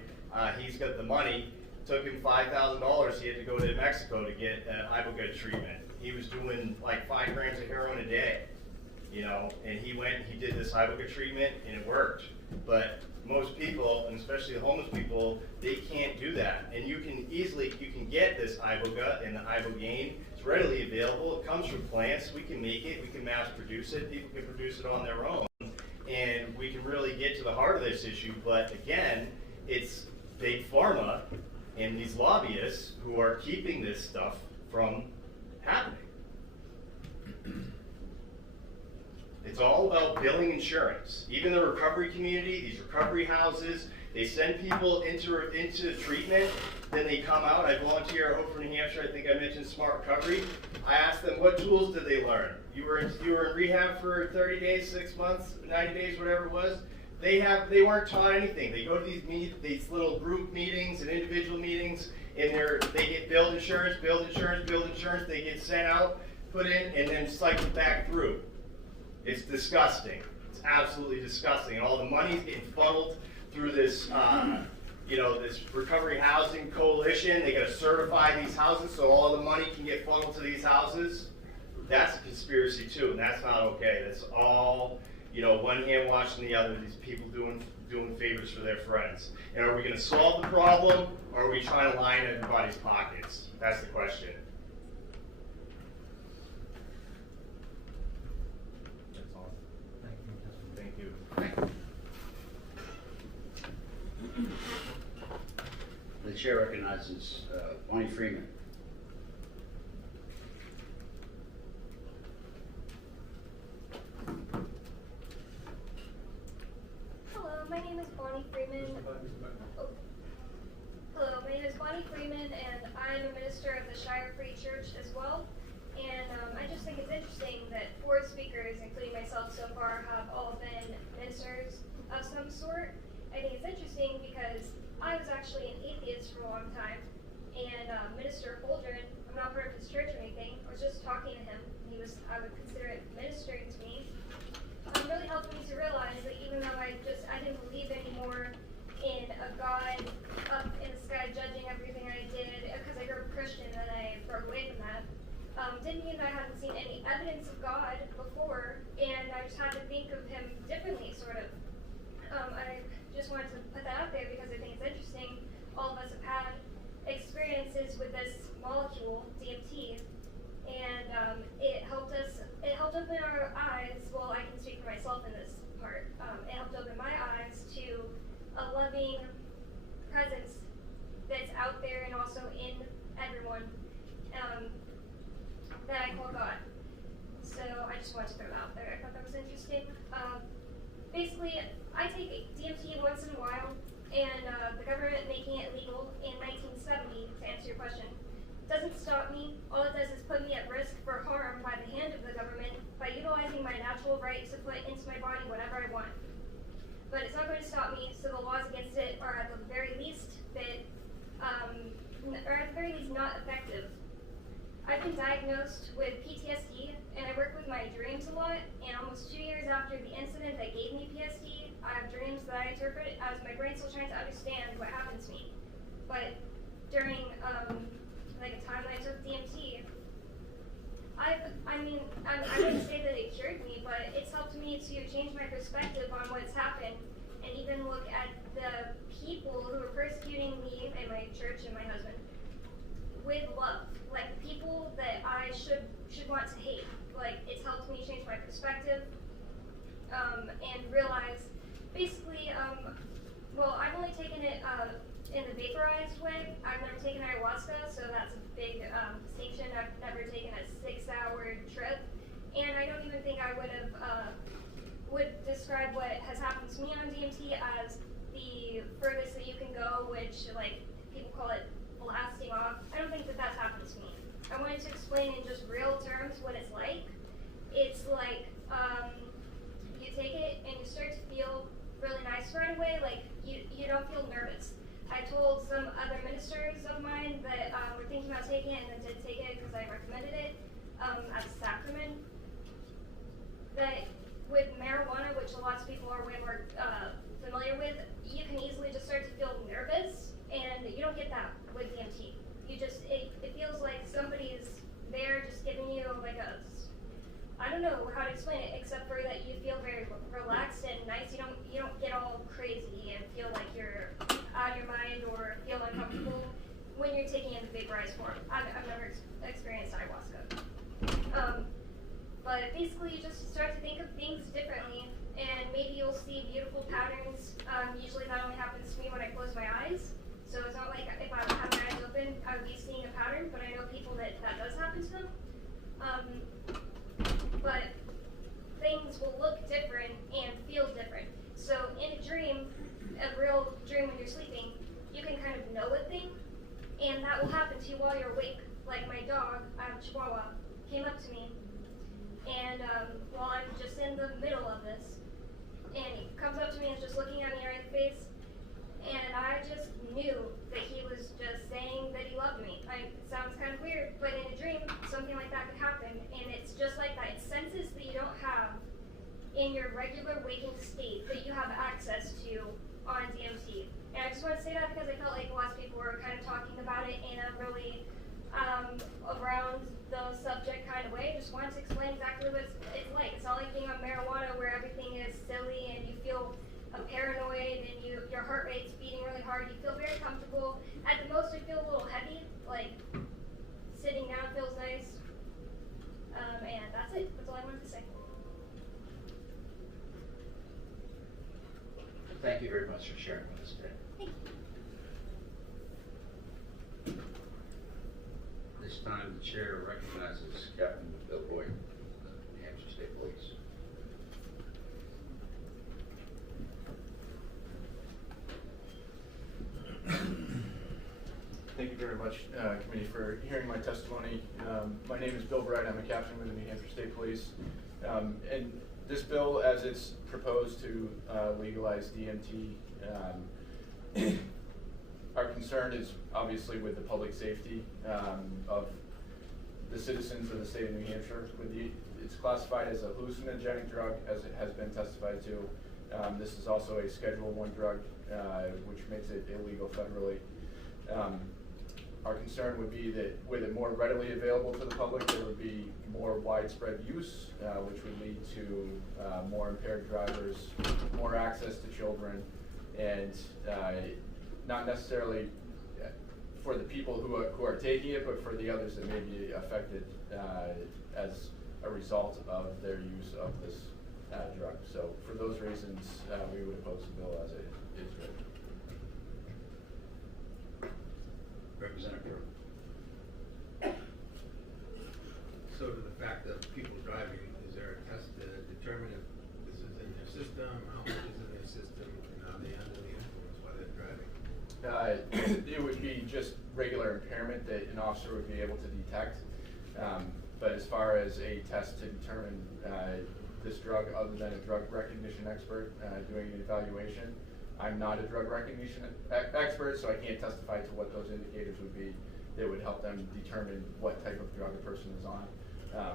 he's got the money. Took him $5,000. He had to go to Mexico to get an iboga treatment. He was doing like 5 grams of heroin a day, and he went and he did this iboga treatment, and it worked. But most people, and especially the homeless people, they can't do that. And you can get this iboga and the ibogaine. It's readily available. It comes from plants. We can make it. We can mass produce it. People can produce it on their own. And we can really get to the heart of this issue. But again, it's big pharma and these lobbyists who are keeping this stuff from happening. It's all about billing insurance. Even the recovery community, these recovery houses, they send people into treatment, then they come out. I volunteer at Affirm, New Hampshire. I think I mentioned Smart Recovery. I asked them, what tools did they learn? You were in rehab for 30 days, 6 months, 90 days, whatever it was. They weren't taught anything. They go to these little group meetings and individual meetings, and they get billed insurance. They get sent out, put in, and then cycled back through. It's disgusting. It's absolutely disgusting. And all the money's getting funneled through this, this recovery housing coalition. They got to certify these houses so all the money can get funneled to these houses. That's a conspiracy too, and that's not okay. That's all, one hand washing the other. These people doing favors for their friends. And are we going to solve the problem, or are we trying to line everybody's pockets? That's the question. That's all. Thank you. The chair recognizes Bonnie Freeman. Hello, my name is Bonnie Freeman. Hello, my name is Bonnie Freeman, and I'm a minister of the Shire Free Church as well. And I just think it's interesting that 4 speakers, including myself so far, have all been ministers of some sort. I think it's interesting because I was actually an atheist for a long time, and Minister Holdren, I'm not part of his church or anything, I was just talking to him, and I would consider it ministering to me. Really helped me to realize that even though I didn't believe anymore in a God up in the sky judging everything I did, because I grew up Christian and I broke away from that, didn't mean that I hadn't seen any evidence of God before, and I just had to think of him differently, sort of. I just wanted to put that out there because I think it's interesting. All of us have had experiences with this molecule, DMT, and it helped open our eyes. Well, I can speak for myself in this part. It helped open my eyes to a loving presence that's out there and also in everyone that I call God. So I just wanted to throw it out there. I thought that was interesting. Basically, I take DMT once in a while, and the government making it legal in 1970, to answer your question, doesn't stop me. All it does is put me at risk for harm by the hand of the government by utilizing my natural right to put into my body whatever I want. But it's not going to stop me, so the laws against it are at the very least not effective. I've been diagnosed with PTSD, and I work with my dreams a lot, and almost 2 years after the incident that gave me PTSD, I have dreams that I interpret as my brain still trying to understand what happened to me. But during a time that I took DMT, I wouldn't say that it cured me, but it's helped me to change my perspective on what's happened, and even look at the people who were persecuting me and my church and my husband with love, like people that I should want to hate. Like, it's helped me change my perspective and realize, basically, well, I've only taken it in the vaporized way. I've never taken ayahuasca, so that's a big distinction. I've never taken a 6-hour trip, and I don't even think I would describe what has happened to me on DMT as the furthest that you can go, which, like, people call it blasting off. I don't think that that's happened to me. I wanted to explain in just real terms what it's like. It's like you take it and you start to feel really nice right away. Like, you don't feel nervous. I told some other ministers of mine that were thinking about taking it and then did take it because I recommended it as a sacrament, that with marijuana, which a lot of people are way more familiar with, you can easily just start to feel nervous, and you don't get that with DMT. It feels like somebody's there just giving you like I don't know how to explain it, except for that you feel very relaxed and nice. You don't get all crazy and feel like you're out of your mind or feel uncomfortable when you're taking it in the vaporized form. I've never experienced ayahuasca. But basically, you just start to think of things differently, and maybe you'll see beautiful patterns. Usually that only happens to me when I close my eyes. So it's not like if I have my eyes open, I would be seeing a pattern, but I know people that does happen to them. But things will look came up to me, and while I'm just in the middle of this, and he comes up to me and is just looking at me right in the face, and I just knew that he was just saying that he loved me. It sounds kind of weird, but in a dream, something like that could happen, and it's just like that. It's senses that you don't have in your regular waking state that you have access to on DMT. And I just want to say that because I felt like a lot of people were kind of talking about it in a really around the subject kind of way. Just wanted to explain exactly what it's like. It's not like being on marijuana where everything is silly and you feel paranoid and your heart rate's beating really hard. You feel very comfortable. At the most, you feel a little heavy, like sitting down feels nice. And that's it. That's all I wanted to say. Thank you very much for sharing with us today. Thank you. This time, the chair recognizes Captain Bill Boyd, the Hampshire State Police. Thank you very much, committee, for hearing my testimony. My name is Bill Bright. I'm a captain with the New Hampshire State Police. And this bill, as it's proposed to legalize DMT, our concern is obviously with the public safety of the citizens of the state of New Hampshire. It's classified as a hallucinogenic drug, as it has been testified to. This is also a Schedule I drug, which makes it illegal federally. Our concern would be that with it more readily available to the public, there would be more widespread use, which would lead to more impaired drivers, more access to children, and not necessarily for the people who are taking it, but for the others that may be affected as a result of their use of this drug. So for those reasons, we would oppose the bill as it is written. Representative. So to the fact of people driving, is there a test to determine if this is in their system, how much is in their system, and are they under the influence while they're driving? It would be just regular impairment that an officer would be able to detect. But as far as a test to determine this drug, other than a drug recognition expert doing an evaluation, I'm not a drug recognition expert, so I can't testify to what those indicators would be that would help them determine what type of drug a person is on.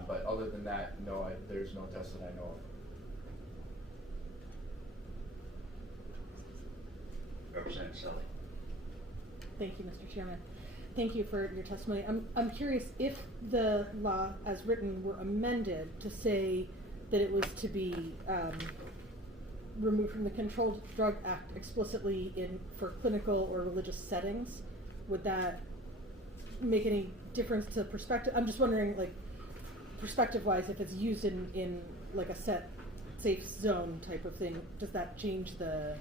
But other than that, no, there's no test that I know of. Representative Sully. Thank you, Mr. Chairman. Thank you for your testimony. I'm curious if the law as written were amended to say that it was to be removed from the Controlled Drug Act explicitly for clinical or religious settings, would that make any difference to perspective? I'm just wondering, like, perspective-wise, if it's used in like a set safe zone type of thing, does that change the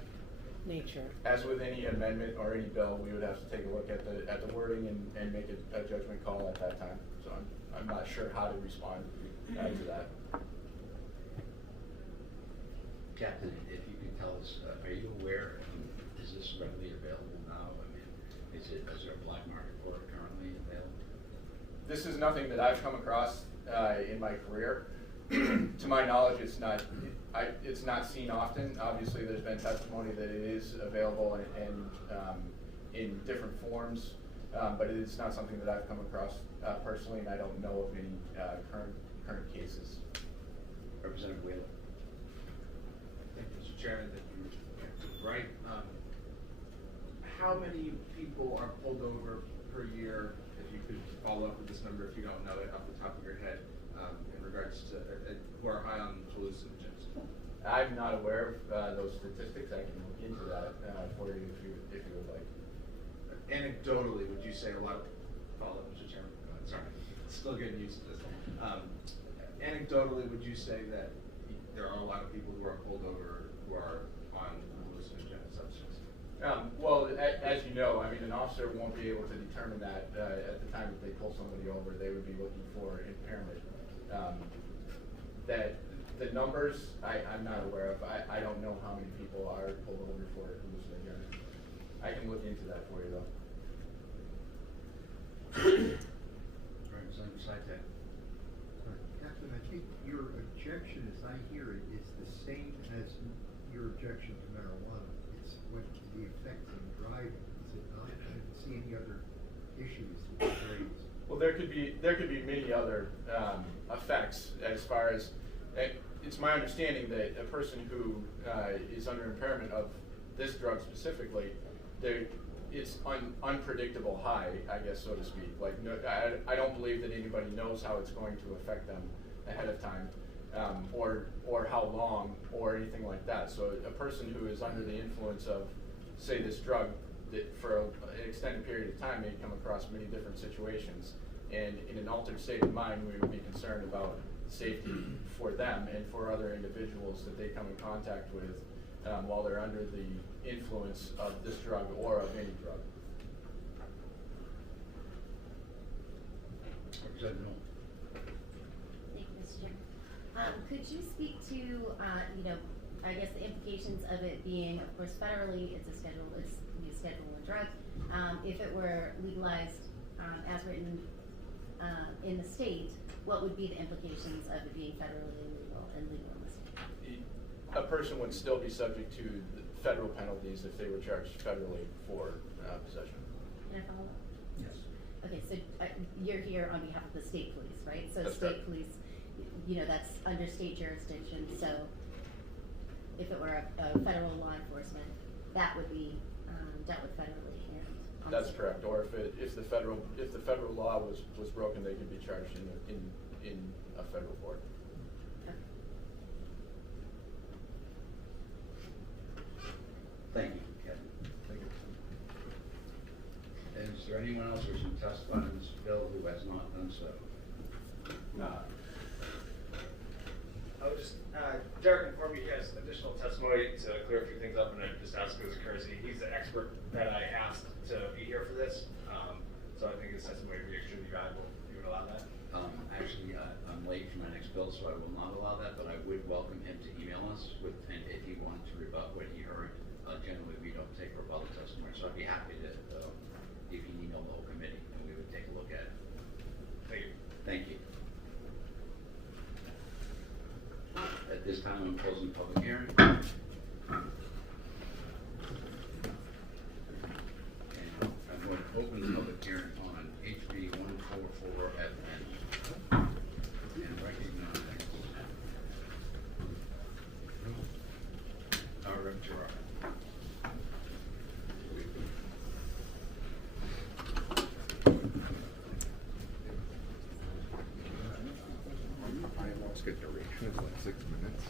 nature? As with any amendment or any bill, we would have to take a look at the wording and make a judgment call at that time. So I'm not sure how to respond to that. Captain, if you can tell us, are you aware, is this readily available now? I mean, is there a black market for it currently available? This is nothing that I've come across in my career. To my knowledge, it's not seen often. Obviously, there's been testimony that it is available and in different forms, but it is not something that I've come across personally, and I don't know of any current cases. Representative Wheeler. Thank you, Mr. Chairman. That you're right. How many people are pulled over per year? If you could follow up with this number, if you don't know it off the top of your head, in regards to who are high on hallucinogens. I'm not aware of those statistics. I can look into that for you if you would like. Anecdotally, would you say a lot of follow up, Mr. Chairman? Sorry, still getting used to this. Anecdotally, would you say that there are a lot of people who are pulled over who are on hallucinogenic substances? Well, as you know, I mean, an officer won't be able to determine that at the time that they pull somebody over. They would be looking for impairment. That the numbers, I'm not aware of. I don't know how many people are pulled over for hallucinogenic. I can look into that for you, though. Representative Saitek. objection, as I hear it, is the same as your objection to marijuana. It's what the effects of driving, is it not? I don't see any other issues that you raised. Well, there could be many other effects as far as it's my understanding that a person who is under impairment of this drug specifically, it's unpredictable high, I guess, so to speak. Like, no, I don't believe that anybody knows how it's going to affect them ahead of time, or how long, or anything like that. So a person who is under the influence of, say, this drug, that for an extended period of time may come across many different situations, and in an altered state of mind, we would be concerned about safety for them and for other individuals that they come in contact with while they're under the influence of this drug or of any drug. Thank you, Mr. Chairman. Could you speak to, I guess the implications of it being, of course, federally, it's a Schedule I drug. If it were legalized as written in the state, what would be the implications of it being federally illegal and legal in the state? A person would still be subject to the federal penalties if they were charged federally for possession. Can I follow up? Yes. Okay, so you're here on behalf of the state police, right? So That's state correct. police, that's under state jurisdiction, so if it were a federal law enforcement, that would be dealt with federally and on That's state. correct. Or if the federal law was broken, they could be charged in a federal court. Okay. Thank you, Kevin. Thank you. And is there anyone else who's going to testify on this bill who has not done so? I would just, Derek informed me he has additional testimony to clear a few things up, and I just asked as a courtesy. He's the expert that I asked to be here for this, so I think his testimony would be extremely valuable. You would allow that? Actually, I'm late for my next bill, so I will not allow that, but I would welcome him to email us and if he wanted to rebut what he heard. Generally, we don't take rebuttal testimony, so I'd be happy to, if you email the whole committee, and we would take a look at it. Thank you. Thank you. At this time, I'm closing the public hearing. And I'm going to open the public hearing on HB 144FN and recognize our Rep. Gerard. Ayahuasca duration is like 6 minutes.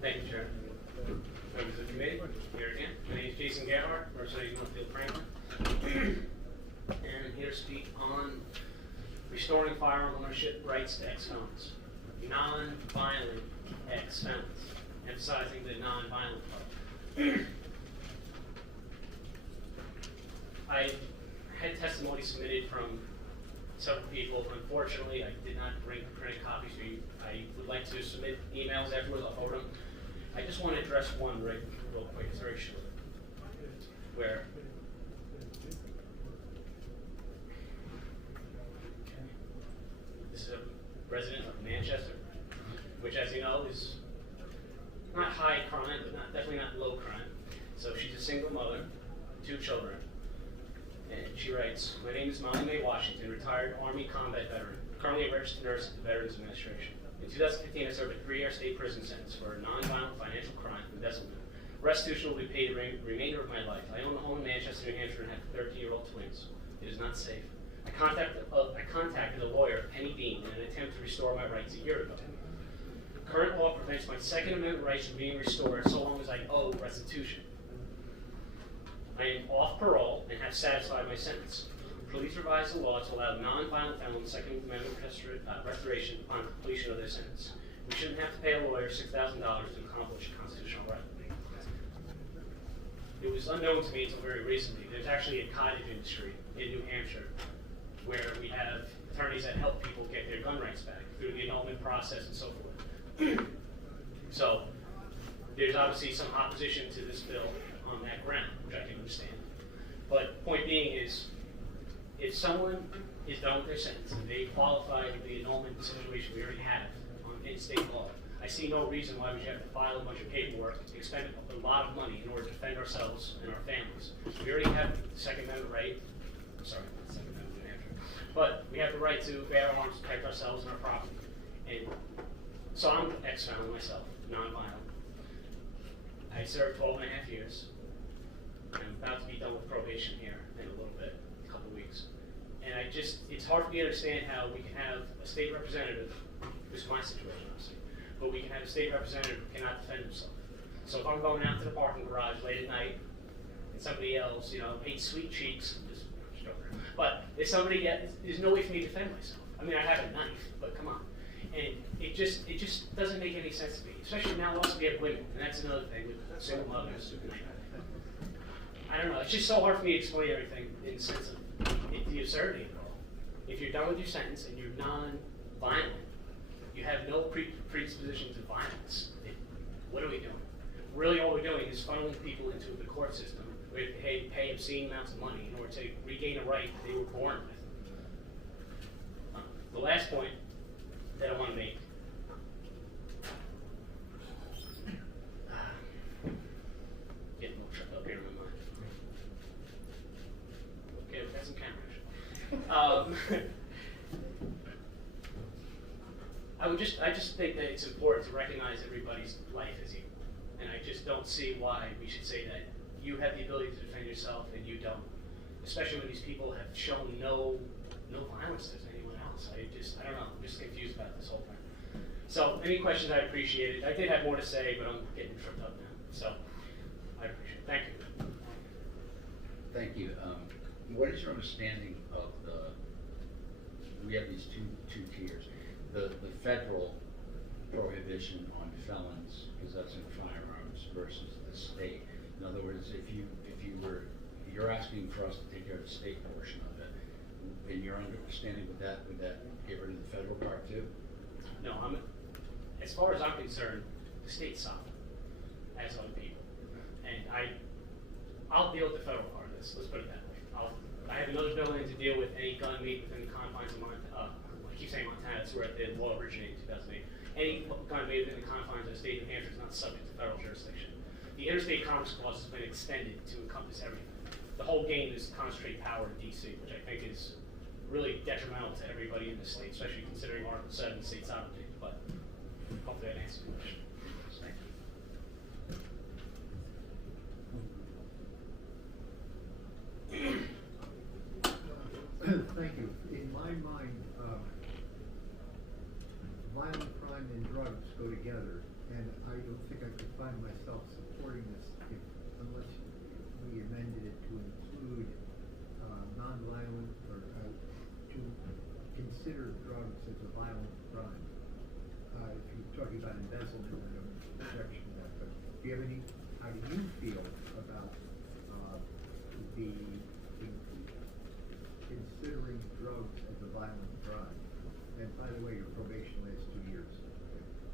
Thank you, Chair. Members of the committee, here again. My name is Jason Gerhardt, representing Northfield Franklin. And I'm here to speak on restoring firearm ownership rights to ex-felons. Non-violent ex-felons. Emphasizing the non-violent part. I had testimony submitted from several people. Unfortunately, I did not bring printed copies for you. I would like to submit emails afterwards. I'll forward them. I just want to address one real quick. It's very short. Where this is a resident of Manchester, which, as you know, is not high crime, but definitely not low crime. So she's a single mother, 2 children. And she writes, my name is Molly Mae Washington, retired Army combat veteran, currently a registered nurse at the Veterans Administration. In 2015, I served a 3-year state prison sentence for a non-violent financial crime of embezzlement. Restitution will be paid the remainder of my life. I own a home in Manchester, New Hampshire, and have 13-year-old twins. It is not safe. I contacted a lawyer, Penny Bean, in an attempt to restore my rights a year ago. Current law prevents my Second Amendment rights from being restored so long as I owe restitution. I am off parole and have satisfied my sentence. Please revise the law to allow non-violent felons Second Amendment restoration upon completion of their sentence. We shouldn't have to pay a lawyer $6,000 to accomplish a constitutional right. It was unknown to me until very recently. There's actually a cottage industry in New Hampshire where we have attorneys that help people get their gun rights back through the annulment process and so forth. So there's obviously some opposition to this bill on that ground, which I can understand. But point being is, if someone is done with their sentence and they qualify for the annulment situation we already have in state law, I see no reason why we should have to file a bunch of paperwork, expend a lot of money in order to defend ourselves and our families. We already have the Second Amendment right. I'm sorry, not the Second Amendment, New Hampshire. But we have the right to bear arms, protect ourselves and our property. And so I'm ex-felon myself, non-violent. I served 12 and a half years. I'm about to be done with probation here in a little bit, a couple weeks. And it's hard for me to understand how we can have a state representative, this is my situation, obviously, but we can have a state representative who cannot defend himself. So if I'm going out to the parking garage late at night, and somebody else, hates sweet cheeks, just joking, but if somebody there's no way for me to defend myself. I mean, I have a knife, but come on. And it just doesn't make any sense to me, especially now also we have women, and that's another thing with single mothers. I don't know, it's just so hard for me to explain everything in the sense of the absurdity of it all. If you're done with your sentence and you're non-violent, you have no predisposition to violence. What are we doing? Really all we're doing is funneling people into the court system where they pay obscene amounts of money in order to regain a right that they were born with. The last point that I want to make. Getting a little tripped up here in my mind. Okay, we've got some camera action. I just think that it's important to recognize everybody's life as equal. And I just don't see why we should say that you have the ability to defend yourself and you don't. Especially when these people have shown no violence to anyone else. I don't know, I'm just confused about this whole thing. So, any questions, I appreciate it. I did have more to say, but I'm getting tripped up now. So, I appreciate it. Thank you. Thank you. What is your understanding of we have these two tiers. The federal prohibition on felons possessing firearms versus the state. In other words, you're asking for us to take care of the state portion of it. In your understanding, would that get rid of the federal part too? No, as far as I'm concerned, the state's sovereign, as are the people. And I'll deal with the federal part of this, let's put it that way. I have another bill in to deal with any gun made within the confines of Montana. I keep saying Montana, that's where the law originated in 2008. Any gun made within the confines of the state of New Hampshire is not subject to federal jurisdiction. The Interstate Commerce Clause has been extended to encompass everything. The whole game is to concentrate power in D.C., which I think is really detrimental to everybody in the state, especially considering Article 7 state sovereignty. But hopefully that answers the question. Thank you. Thank you. In my mind, violent crime and drugs go together, and I don't think I could find myself supporting this unless we amended it to include nonviolent or to consider drugs as a violent crime. If you're talking about embezzlement, I don't objection to that. But how do you feel about considering drugs as a violent crime? And by the way, your probation lasts 2 years.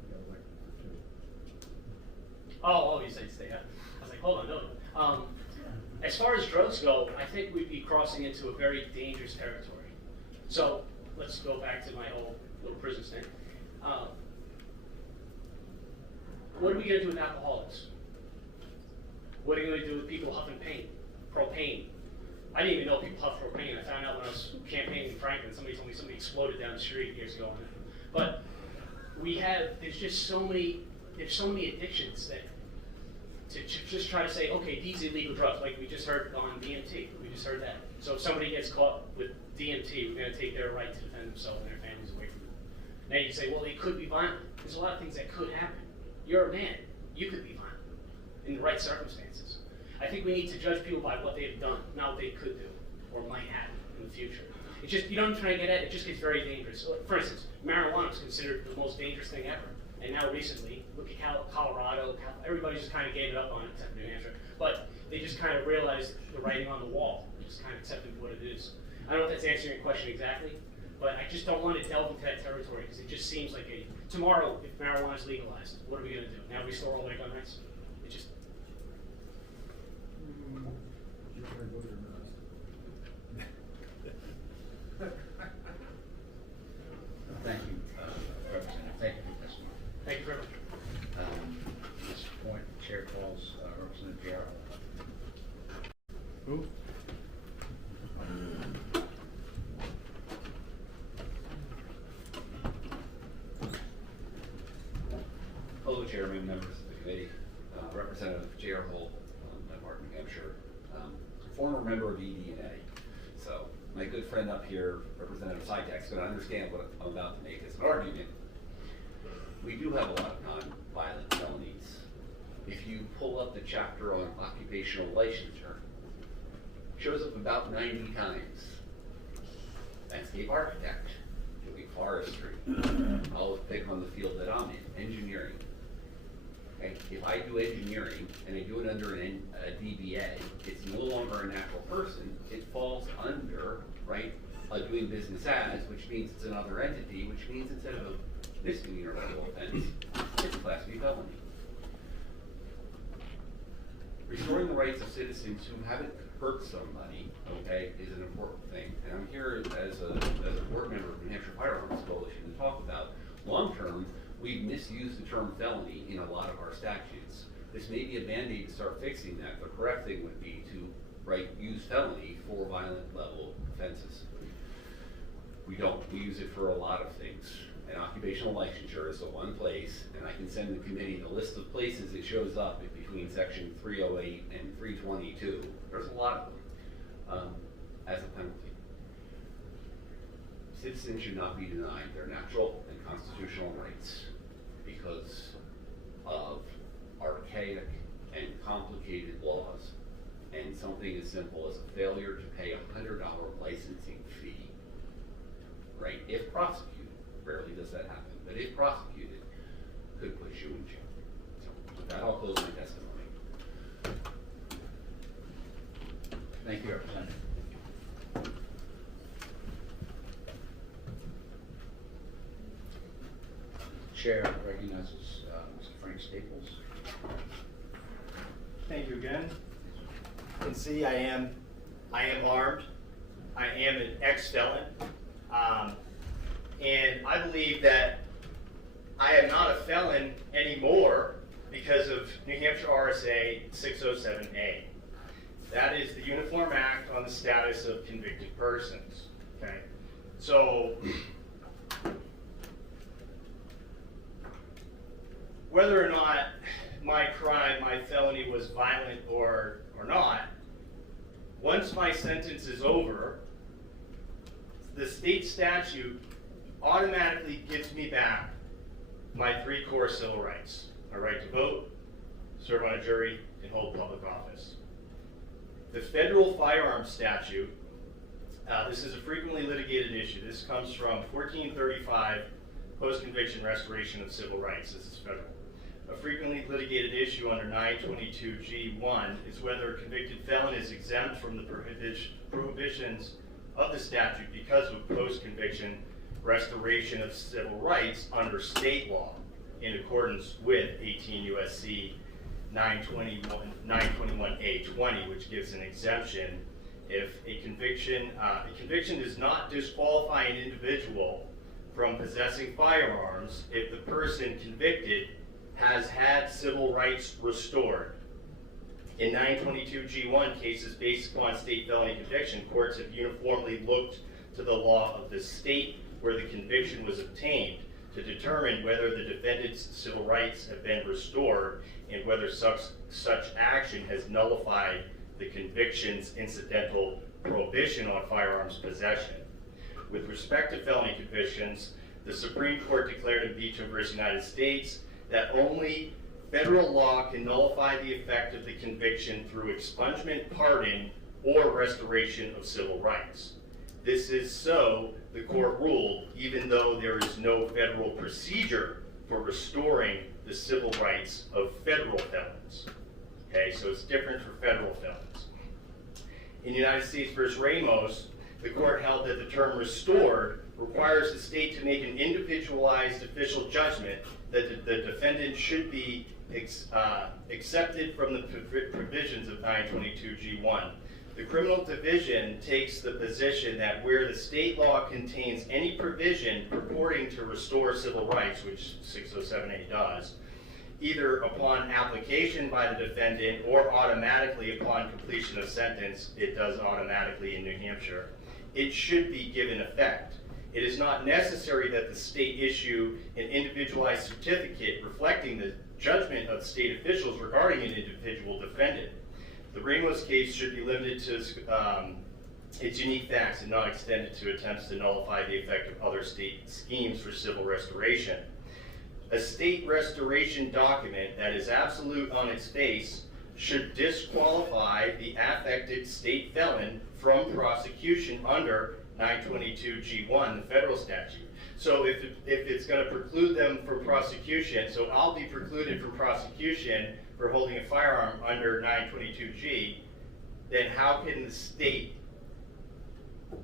You got elected for 2. Oh, you said stay up. I was like, hold on, no. As far as drugs go, I think we'd be crossing into a very dangerous territory. So let's go back to my whole little prison stint. What are we going to do with alcoholics? What are we going to do with people huffing propane? I didn't even know people huff propane. I found out when I was campaigning in Franklin. Somebody told me somebody exploded down the street years ago. But there's so many addictions that to just try to say, okay, these illegal drugs, like we just heard on DMT, we just heard that. So if somebody gets caught with DMT, we're going to take their right to defend themselves and their families away from them. Now you say, well, they could be violent. There's a lot of things that could happen. You're a man. You could be violent in the right circumstances. I think we need to judge people by what they've done, not what they could do or might happen in the future. It's just, you know what I'm trying to get at? It just gets very dangerous. So, for instance, marijuana is considered the most dangerous thing ever. And now recently, look at Colorado, everybody just kind of gave it up on it, except New Hampshire. But they just kind of realized the writing on the wall. They just kind of accepted what it is. I don't know if that's answering your question exactly, but I just don't want to delve into that territory because it just seems like tomorrow, if marijuana is legalized, what are we going to do? Now restore all their gun rights? It just, Ooh. Hello, Chairman, members of the committee, Representative J.R. Holt, I'm Mark, New Hampshire, former member of ED&A. So my good friend up here, Representative Sytek's going to understand what I'm about to make as an argument. We do have a lot of non-violent felonies. If you pull up the chapter on occupational licensure, it shows up about 90 times. Landscape architect, doing forestry. I'll pick on the field that I'm in, engineering. Okay? If I do engineering and I do it under a DBA, it's no longer a natural person. It falls under, right, doing business as, which means it's another entity, which means instead of a misdemeanor level offense, it's a Class B felony. Restoring the rights of citizens who haven't hurt somebody, okay, is an important thing. And I'm here as a board member of the New Hampshire Firearms Coalition to talk about long-term, we've misused the term felony in a lot of our statutes. This may be a mandate to start fixing that. The correct thing would be to, right, use felony for violent level offenses. We don't. We use it for a lot of things. And occupational licensure is the one place, and I can send the committee the list of places it shows up in between section 308 and 322. There's a lot of them as a penalty. Citizens should not be denied their natural and constitutional rights because of archaic and complicated laws and something as simple as a failure to pay a $100 licensing fee, right? If prosecuted, rarely does that happen, but if prosecuted, could put you in jail. So with that, I'll close my testimony. Thank you, Representative. Chair recognizes Mr. Frank Staples. Thank you again. You can see I am armed. I am an ex-felon. And I believe that I am not a felon anymore because of New Hampshire RSA 607A. That is the Uniform Act on the Status of Convicted Persons. Okay? So, whether or not my crime, my felony was violent or not, once my sentence is over, the state statute automatically gives me back my 3 core civil rights: my right to vote, serve on a jury, and hold public office. The federal firearms statute, this is a frequently litigated issue. This comes from 1435, Post-Conviction Restoration of Civil Rights. This is federal. A frequently litigated issue under 922G1 is whether a convicted felon is exempt from the prohibitions of the statute because of post-conviction restoration of civil rights under state law in accordance with 18 U.S.C. 921A20, which gives an exemption if a conviction does not disqualify an individual from possessing firearms if the person convicted has had civil rights restored. In 922G1 cases based upon state felony conviction, courts have uniformly looked to the law of the state where the conviction was obtained to determine whether the defendant's civil rights have been restored and whether such action has nullified the conviction's incidental prohibition on firearms possession. With respect to felony convictions, the Supreme Court declared in Vito v. United States that only federal law can nullify the effect of the conviction through expungement, pardon, or restoration of civil rights. This is so, the court ruled, even though there is no federal procedure for restoring the civil rights of federal felons. Okay, so it's different for federal felons. In United States v. Ramos, the court held that the term restored requires the state to make an individualized official judgment that the defendant should be accepted from the provisions of 922G1. The criminal division takes the position that where the state law contains any provision purporting to restore civil rights, which 607A does, either upon application by the defendant or automatically upon completion of sentence. It does automatically in New Hampshire. It should be given effect. It is not necessary that the state issue an individualized certificate reflecting the judgment of state officials regarding an individual defendant. The Ramos case should be limited to its unique facts and not extended to attempts to nullify the effect of other state schemes for civil restoration. A state restoration document that is absolute on its face should disqualify the affected state felon from prosecution under 922G1, the federal statute. So if it's going to preclude them from prosecution, so I'll be precluded from prosecution for holding a firearm under 922G, then how can the state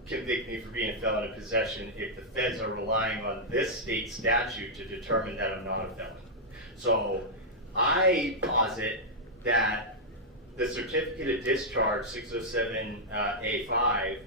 convict me for being a felon in possession if the feds are relying on this state statute to determine that I'm not a felon? So I posit that the certificate of discharge 607A5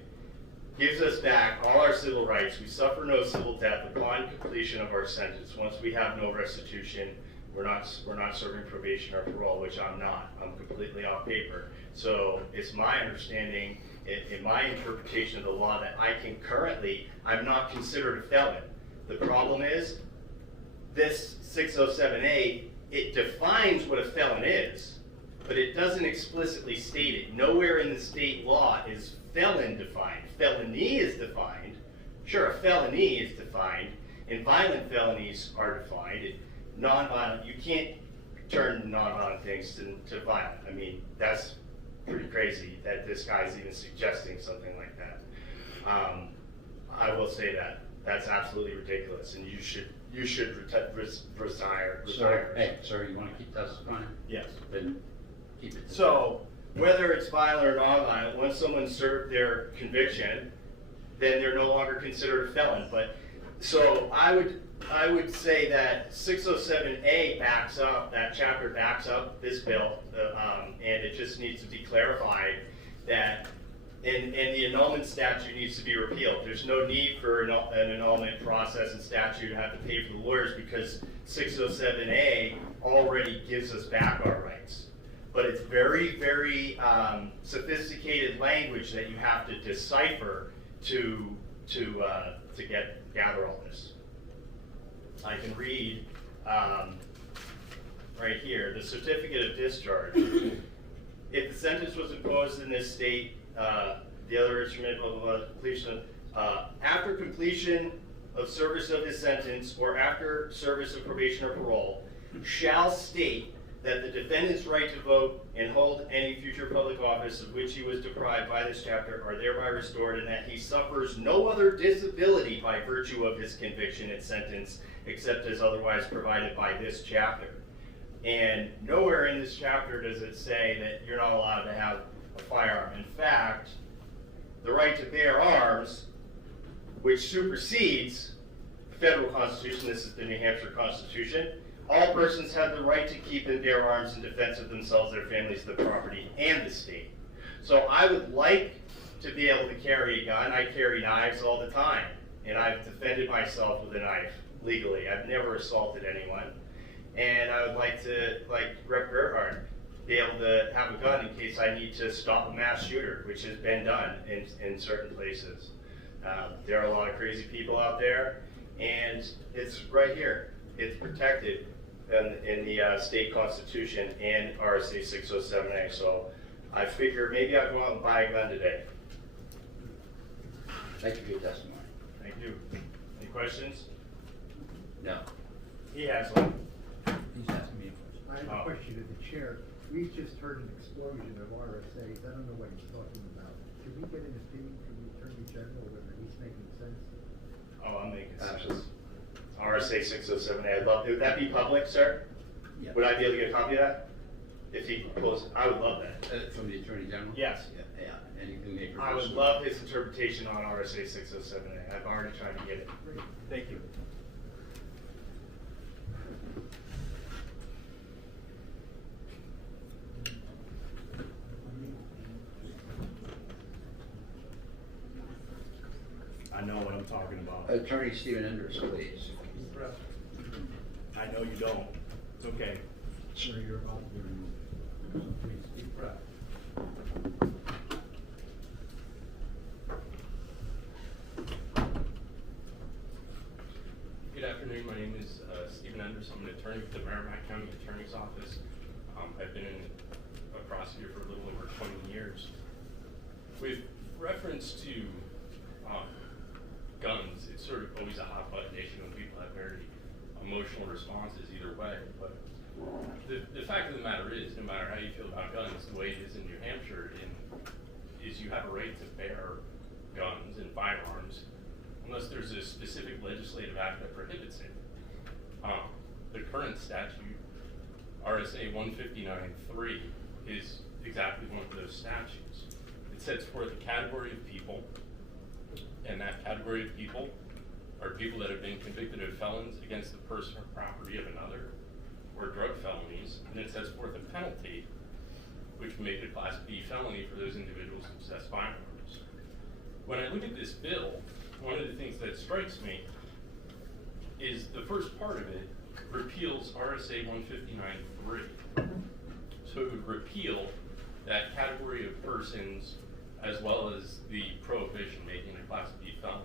gives us back all our civil rights. We suffer no civil death upon completion of our sentence. Once we have no restitution, we're not serving probation or parole, which I'm not. I'm completely off paper. So it's my understanding, in my interpretation of the law, that I'm not considered a felon. The problem is, this 607A, it defines what a felon is, but it doesn't explicitly state it. Nowhere in the state law is felon defined. Felony is defined. Sure, a felony is defined, and violent felonies are defined. Non-violent, you can't turn non-violent things to violent. I mean, that's pretty crazy that this guy's even suggesting something like that. I will say that. That's absolutely ridiculous, and you should retire. Hey, sir, you want to keep testifying? Yes. Then keep it. So, whether it's violent or non-violent, once someone served their conviction, then they're no longer considered a felon. But so I would say that 607A backs up, that chapter backs up this bill, and it just needs to be clarified that, and the annulment statute needs to be repealed. There's no need for an annulment process and statute to have to pay for the lawyers because 607A already gives us back our rights. But it's very, very sophisticated language that you have to decipher to gather all this. I can read right here, the certificate of discharge. If the sentence was imposed in this state, the other instrument, blah, blah, blah, completion, after completion of service of this sentence or after service of probation or parole, shall state that the defendant's right to vote and hold any future public office of which he was deprived by this chapter are thereby restored, and that he suffers no other disability by virtue of his conviction and sentence except as otherwise provided by this chapter. And nowhere in this chapter does it say that you're not allowed to have a firearm. In fact, the right to bear arms, which supersedes the federal constitution, this is the New Hampshire Constitution, all persons have the right to keep and bear arms in defense of themselves, their families, their property, and the state. So I would like to be able to carry a gun. I carry knives all the time, and I've defended myself with a knife legally. I've never assaulted anyone. And I would like to, like Rep. Gerhardt, be able to have a gun in case I need to stop a mass shooter, which has been done in certain places. There are a lot of crazy people out there, and it's right here. It's protected in the state constitution and RSA 607A. So I figure maybe I'll go out and buy a gun today. Thank you for your testimony. Thank you. Any questions? No. He has one. He's asking me a question. I have a question to the chair. We've just heard an explosion of RSAs. I don't know what he's talking about. Can we get an opinion from the Attorney General whether he's making sense? Oh, I'm making sense. RSA 607A. I'd love to. Would that be public, sir? Yeah. Would I be able to get a copy of that? If he pulls, I would love that. From the Attorney General? Yes. Yeah. Anything they I would love his interpretation on RSA 607A. I've already tried to get it. Thank you. I know what I'm talking about. Attorney Stephen Enders, please. I know you don't. It's okay. Sir, you're about to be removed. So please, deep breath. Good afternoon. My name is Stephen Enders. I'm an attorney with the Merrimack County Attorney's Office. I've been a prosecutor for a little over 20 years. With reference to guns, it's sort of always a hot button issue and people have very emotional responses either way. But the fact of the matter is, no matter how you feel about guns, the way it is in New Hampshire is you have a right to bear guns and firearms unless there's a specific legislative act that prohibits it. The current statute, RSA 159.3, is exactly one of those statutes. It sets forth a category of people, and that category of people are people that have been convicted of felons against the person or property of another, or drug felonies, and it sets forth a penalty which would make it a Class B felony for those individuals who possess firearms. When I look at this bill, one of the things that strikes me is the first part of it repeals RSA 159.3. So it would repeal that category of persons as well as the prohibition making a Class B felony.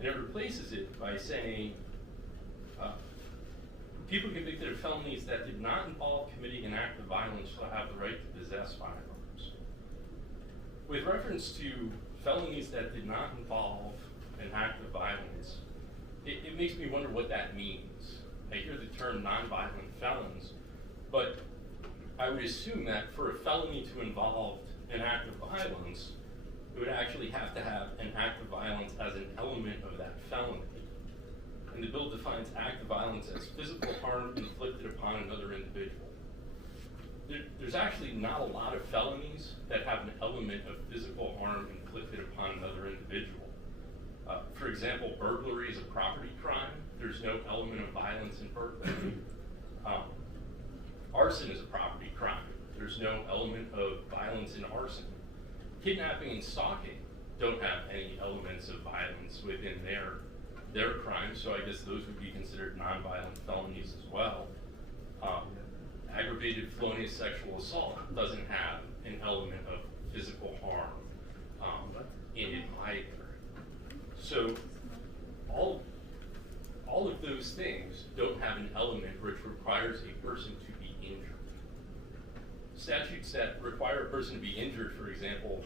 And it replaces it by saying people convicted of felonies that did not involve committing an act of violence shall have the right to possess firearms. With reference to felonies that did not involve an act of violence, it makes me wonder what that means. I hear the term nonviolent felons, but I would assume that for a felony to involve an act of violence, it would actually have to have an act of violence as an element of that felony. And the bill defines act of violence as physical harm inflicted upon another individual. There's actually not a lot of felonies that have an element of physical harm inflicted upon another individual. For example, burglary is a property crime. There's no element of violence in burglary. Arson is a property crime. There's no element of violence in arson. Kidnapping and stalking don't have any elements of violence within their crime, so I guess those would be considered nonviolent felonies as well. Aggravated felonious sexual assault doesn't have an element of physical harm in it either. So all of those things don't have an element which requires a person to be injured. Statutes that require a person to be injured, for example,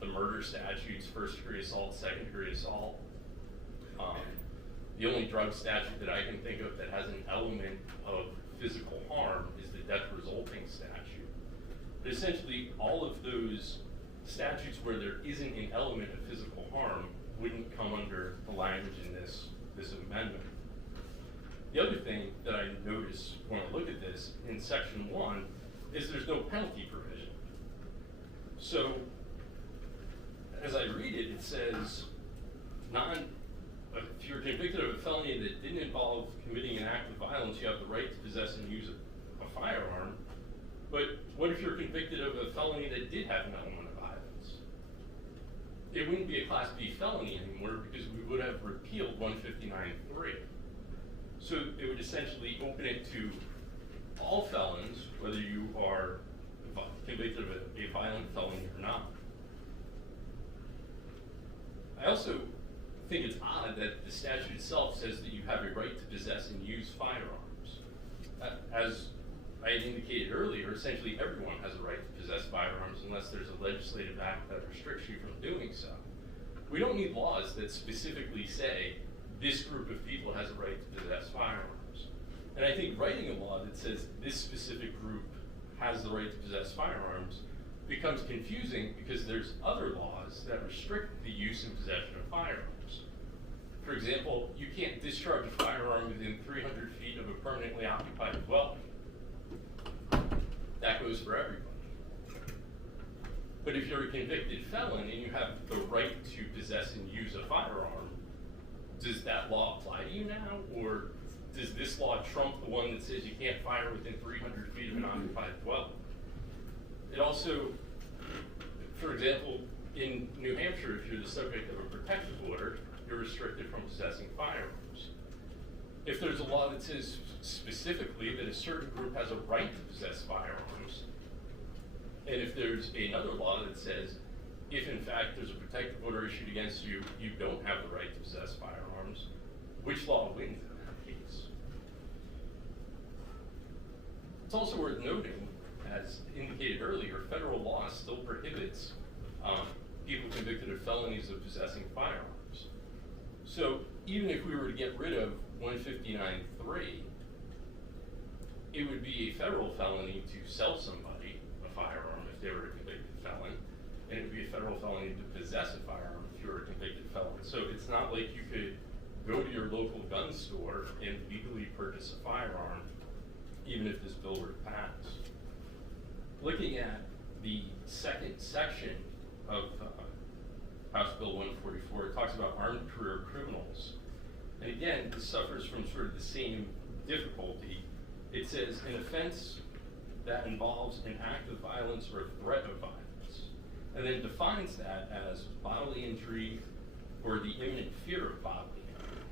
the murder statutes, first-degree assault, second-degree assault. The only drug statute that I can think of that has an element of physical harm is the death resulting statute. But essentially, all of those statutes where there isn't an element of physical harm wouldn't come under the language in this amendment. The other thing that I notice when I look at this in section 1 is there's no penalty provision. So as I read it, it says if you're convicted of a felony that didn't involve committing an act of violence, you have the right to possess and use a firearm. But what if you're convicted of a felony that did have an element of violence? It wouldn't be a Class B felony anymore because we would have repealed 159.3. So it would essentially open it to all felons, whether you are convicted of a violent felony or not. I also think it's odd that the statute itself says that you have a right to possess and use firearms. As I had indicated earlier, essentially everyone has a right to possess firearms unless there's a legislative act that restricts you from doing so. We don't need laws that specifically say this group of people has a right to possess firearms. And I think writing a law that says this specific group has the right to possess firearms becomes confusing because there's other laws that restrict the use and possession of firearms. For example, you can't discharge a firearm within 300 feet of a permanently occupied dwelling. That goes for everybody. But if you're a convicted felon and you have the right to possess and use a firearm, does that law apply to you now? Or does this law trump the one that says you can't fire within 300 feet of an occupied dwelling? It also, for example, in New Hampshire, if you're the subject of a protective order, you're restricted from possessing firearms. If there's a law that says specifically that a certain group has a right to possess firearms, and if there's another law that says if in fact there's a protective order issued against you, you don't have the right to possess firearms, which law wins in that case? It's also worth noting, as indicated earlier, federal law still prohibits people convicted of felonies of possessing firearms. So even if we were to get rid of 159.3, it would be a federal felony to sell somebody a firearm if they were a convicted felon, and it would be a federal felony to possess a firearm if you were a convicted felon. So it's not like you could go to your local gun store and legally purchase a firearm, even if this bill were to pass. Looking at the second section of House Bill 144, it talks about armed career criminals. And again, this suffers from sort of the same difficulty. It says an offense that involves an act of violence or a threat of violence, and then defines that as bodily injury or the imminent fear of bodily injury.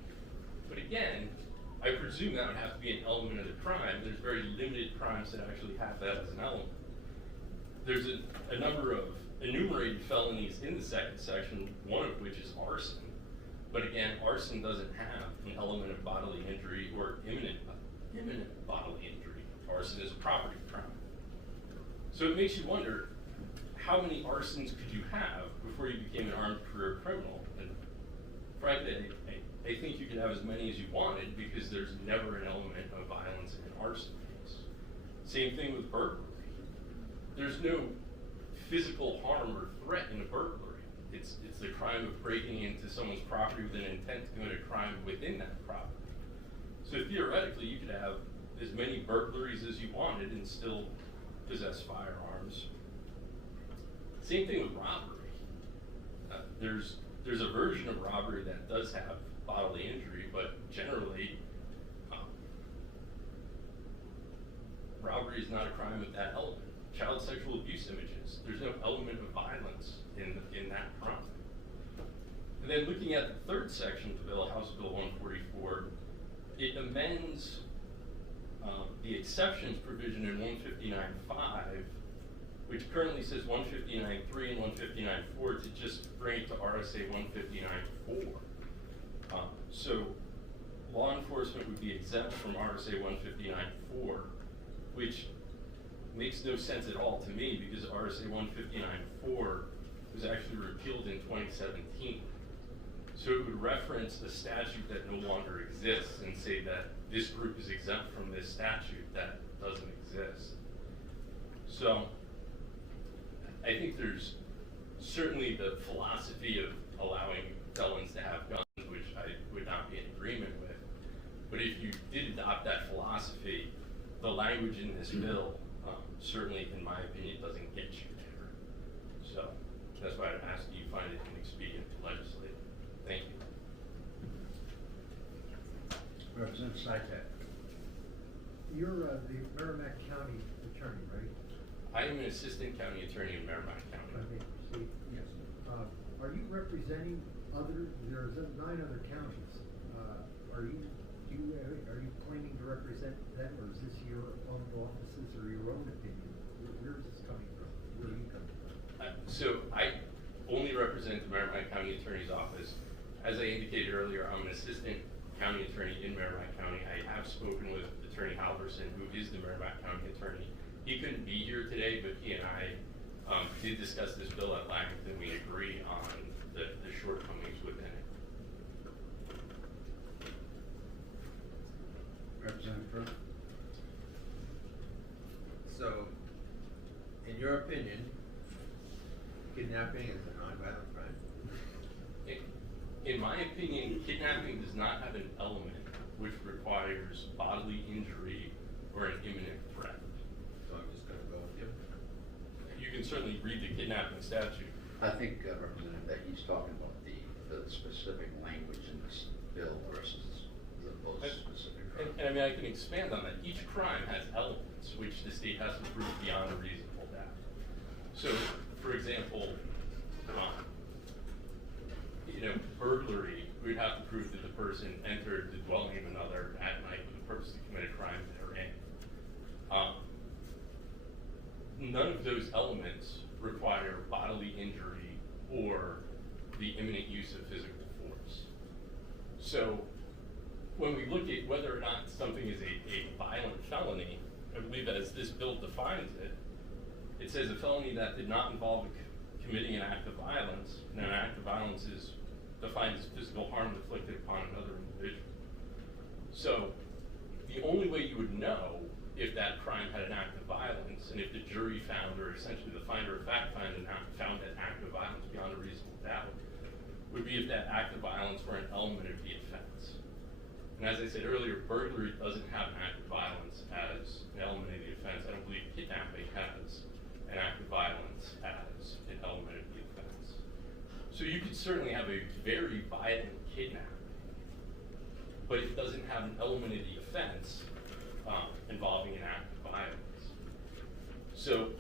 But again, I presume that would have to be an element of the crime. There's very limited crimes that actually have that as an element. There's a number of enumerated felonies in the second section, one of which is arson. But again, arson doesn't have an element of bodily injury or imminent bodily injury. Arson is a property crime. So it makes you wonder, how many arsons could you have before you became an armed career criminal? And frankly, I think you could have as many as you wanted because there's never an element of violence in an arson case. Same thing with burglary. There's no physical harm or threat in a burglary. It's the crime of breaking into someone's property with an intent to commit a crime within that property. So theoretically, you could have as many burglaries as you wanted and still possess firearms. Same thing with robbery. There's a version of robbery that does have bodily injury, but generally, robbery is not a crime with that element. Child sexual abuse images, there's no element of violence in that crime. And then looking at the third section of the bill, House Bill 144, it amends the exceptions provision in 159.5, which currently says 159.3 and 159.4, to just bring it to RSA 159.4. So law enforcement would be exempt from RSA 159.4, which makes no sense at all to me because RSA 159.4 was actually repealed in 2017. So it would reference a statute that no longer exists and say that this group is exempt from this statute that doesn't exist. So I think there's certainly the philosophy of allowing felons to have guns, which I would not be in agreement with. But if you did adopt that philosophy, the language in this bill certainly, in my opinion, doesn't get you there. So that's why I'm asking you find it inexpedient to legislate. Thank you. Representative Sytek. You're the Merrimack County attorney, right? I am an assistant county attorney in Merrimack County. Okay, yes. Are you representing there's 9 other counties. Are you claiming to represent them, or is this your own offices or your own opinion? Where is this coming from? Where are you coming from? So I only represent the Merrimack County Attorney's Office. As I indicated earlier, I'm an assistant county attorney in Merrimack County. I have spoken with Attorney Halverson, who is the Merrimack County attorney. He couldn't be here today, but he and I did discuss this bill at length, and we agree on the shortcomings within it. Representative Crowe. So, in your opinion, kidnapping is a nonviolent crime? In my opinion, kidnapping does not have an element which requires bodily injury or an imminent threat. So I'm just going to go with you. You can certainly read the kidnapping statute. I think, Representative, that he's talking about the specific language in this bill versus those specific crimes. And I mean, I can expand on that. Each crime has elements which the state has to prove beyond a reasonable doubt. So, for example, burglary, we'd have to prove that the person entered the dwelling of another or the imminent use of physical force. So when we look at whether or not something is a violent felony, I believe as this bill defines it, it says a felony that did not involve committing an act of violence, and an act of violence is defined as physical harm inflicted upon another individual. So the only way you would know if that crime had an act of violence, and if the jury found, or essentially the finder of fact found that act of violence beyond a reasonable doubt, would be if that act of violence were an element of the offense. And as I said earlier, burglary doesn't have an act of violence as an element of the offense. I don't believe kidnapping has an act of violence as an element of the offense. So you could certainly have a very violent kidnapping, but it doesn't have an element of the offense involving an act of violence. So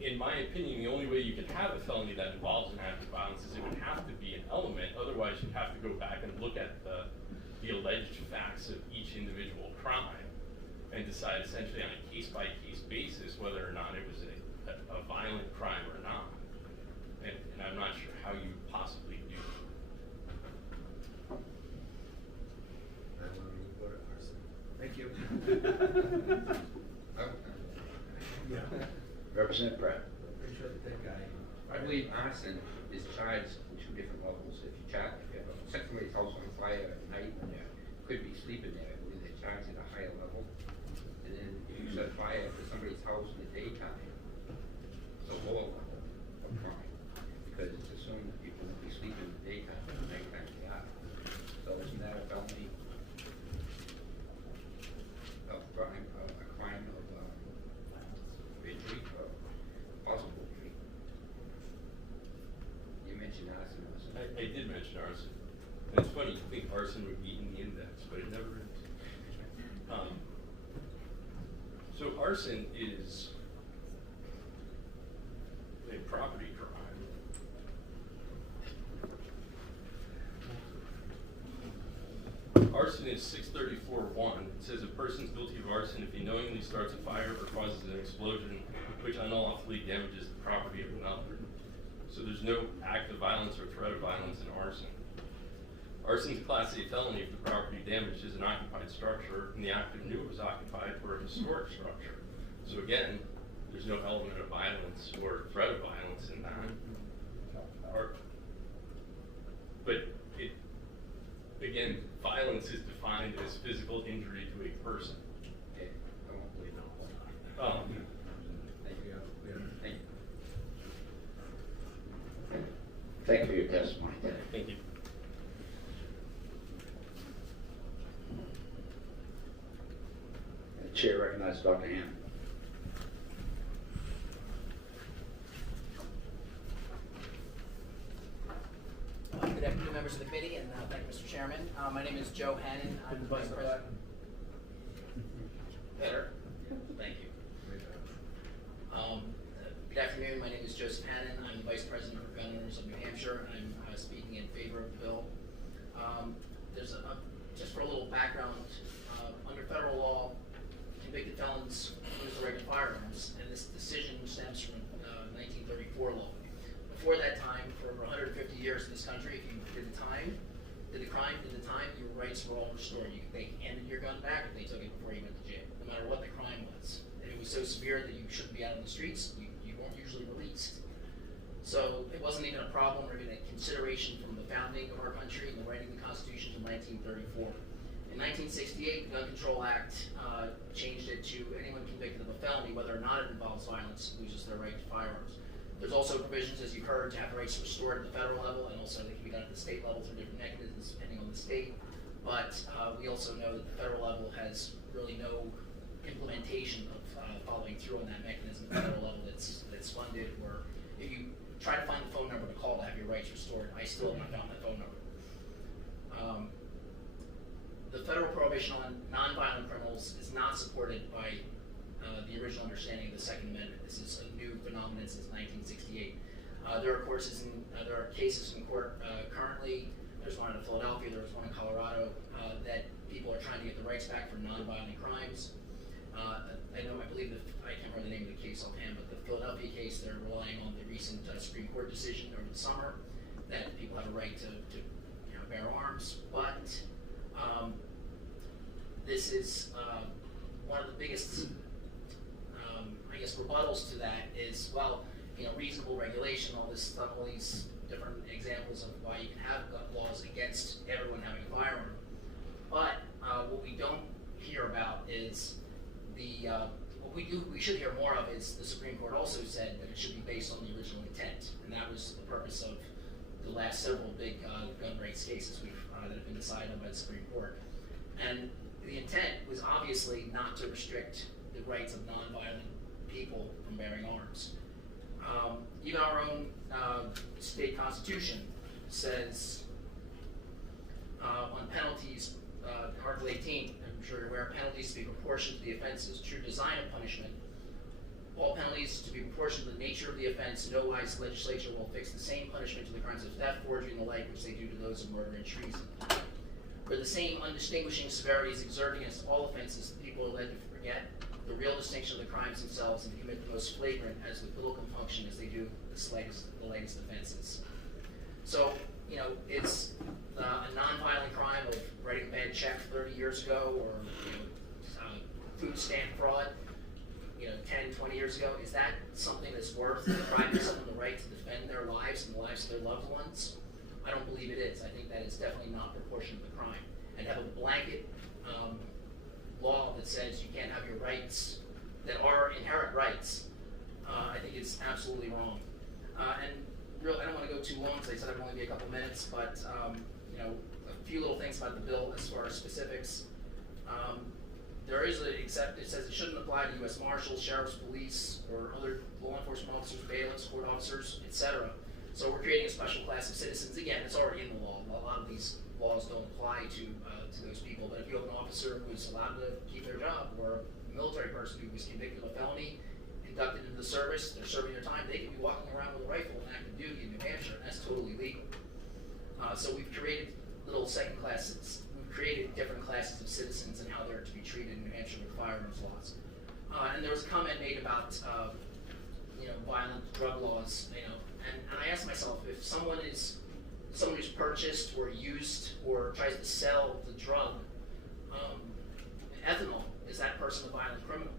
in my opinion, the only way you can have a felony that involves an act of violence is it would have to be an element. Otherwise, you'd have to go back and look at the alleged facts of each individual crime and decide essentially on a case-by-case basis whether or not it was a violent crime or not. And I'm not sure how you possibly do that. I want to go to arson. Thank you. Representative Pratt. Pretty sure that guy. I believe arson is charged in two different levels. If you set somebody's house on fire at night when they could be sleeping there, I believe they're charged at a higher level. And then if you set fire to somebody's house in the daytime, it's a lower level of crime. Because it's assumed that people will be sleeping in the daytime, and the nighttime they are. So isn't that a felony of crime, a crime of injury, or possible injury? You mentioned arson. I did mention arson. And it's funny, you think arson would be in the index, but it never is. So arson is a property crime. Arson is 634(1). It says a person is guilty of arson if he knowingly starts a fire or causes an explosion which unlawfully damages the property of another. So there's no act of violence or threat of violence in arson. Arson is a Class A felony if the property damaged is an occupied structure and the actor knew it was occupied for a historic structure. So again, there's no element of violence or threat of violence in that. But again, violence is defined as physical injury to a person. Okay, I won't believe no. Thank you. Thank you. Thank you for your testimony. Thank you. The chair recognizes Dr. Hammond. Good afternoon, members of the committee, and thank you, Mr. Chairman. My name is Joe Hannon. I'm the Vice President. Better. Thank you. Good afternoon. My name is Joseph Hannon. I'm the Vice President for Gun Owners of New Hampshire. I'm speaking in favor of the bill. Just for a little background, under federal law, convicted felons lose the right to firearms, and this decision stems from 1934 law. Before that time, for over 150 years in this country, if you did the time, your rights were all restored. They handed your gun back if they took it before you went to jail, no matter what the crime was. And it was so severe that you shouldn't be out on the streets, you weren't usually released. So it wasn't even a problem or even a consideration from the founding of our country and the writing of the Constitution in 1934. In 1968, the Gun Control Act changed it to anyone convicted of a felony, whether or not it involves violence, loses their right to firearms. There's also provisions, as you heard, to have the rights restored at the federal level, and also they can be done at the state level through different mechanisms depending on the state. But we also know that the federal level has really no implementation of following through on that mechanism at the federal level that's funded, or if you try to find the phone number to call to have your rights restored, I still have not found that phone number. The federal prohibition on nonviolent criminals is not supported by the original understanding of the Second Amendment. This is a new phenomenon since 1968. There are cases in court currently. There's one in Philadelphia. There was one in Colorado that people are trying to get the rights back for nonviolent crimes. I believe I can't remember the name of the case offhand, but the Philadelphia case, they're relying on the recent Supreme Court decision over the summer that people have a right to bear arms, but this is one of the biggest, I guess, rebuttals to that is, well, reasonable regulation, all this stuff, all these different examples of why you can have gun laws against everyone having a firearm. But what we don't hear about is what we should hear more of is the Supreme Court also said that it should be based on the original intent, and that was the purpose of the last several big gun rights cases that have been decided on by the Supreme Court. And the intent was obviously not to restrict the rights of nonviolent people from bearing arms. Even our own state constitution says on penalties, Article 18, I'm sure you're aware, penalties to be proportioned to the offense's true design of punishment. All penalties to be proportioned to the nature of the offense. No wise legislature will fix the same punishment to the crimes of theft, forgery, and the like, which they do to those of murder and treason. For the same undistinguishing severities exerted against all offenses, the people are led to forget the real distinction of the crimes themselves and to commit the most flagrant as with little compunction as they do the latest offenses. So, it's a non-violent crime of writing a bad check 30 years ago or food stamp fraud 10, 20 years ago. Is that something that's worth depriving someone the right to defend their lives and the lives of their loved ones? I don't believe it is. I think that is definitely not proportionate to the crime. And have a blanket law that says you can't have your rights that are inherent rights, I think it's absolutely wrong. I don't want to go too long because I said I'd only be a couple minutes, but a few little things about the bill as far as specifics. There is it says it shouldn't apply to U.S. Marshals, sheriffs, police, or other law enforcement officers, bailiffs, court officers, etc. So we're creating a special class of citizens. Again, it's already in the law. A lot of these laws don't apply to those people. But if you have an officer who's allowed to keep their job, or a military person who was convicted of a felony, inducted into the service, they're serving their time, they could be walking around with a rifle in active duty in New Hampshire, and that's totally legal. So we've created little second classes. We've created different classes of citizens and how they're to be treated in New Hampshire with firearms laws. And there was a comment made about violent drug laws, and I asked myself, if someone who's purchased or used or tries to sell the drug, ethanol, is that person a violent criminal?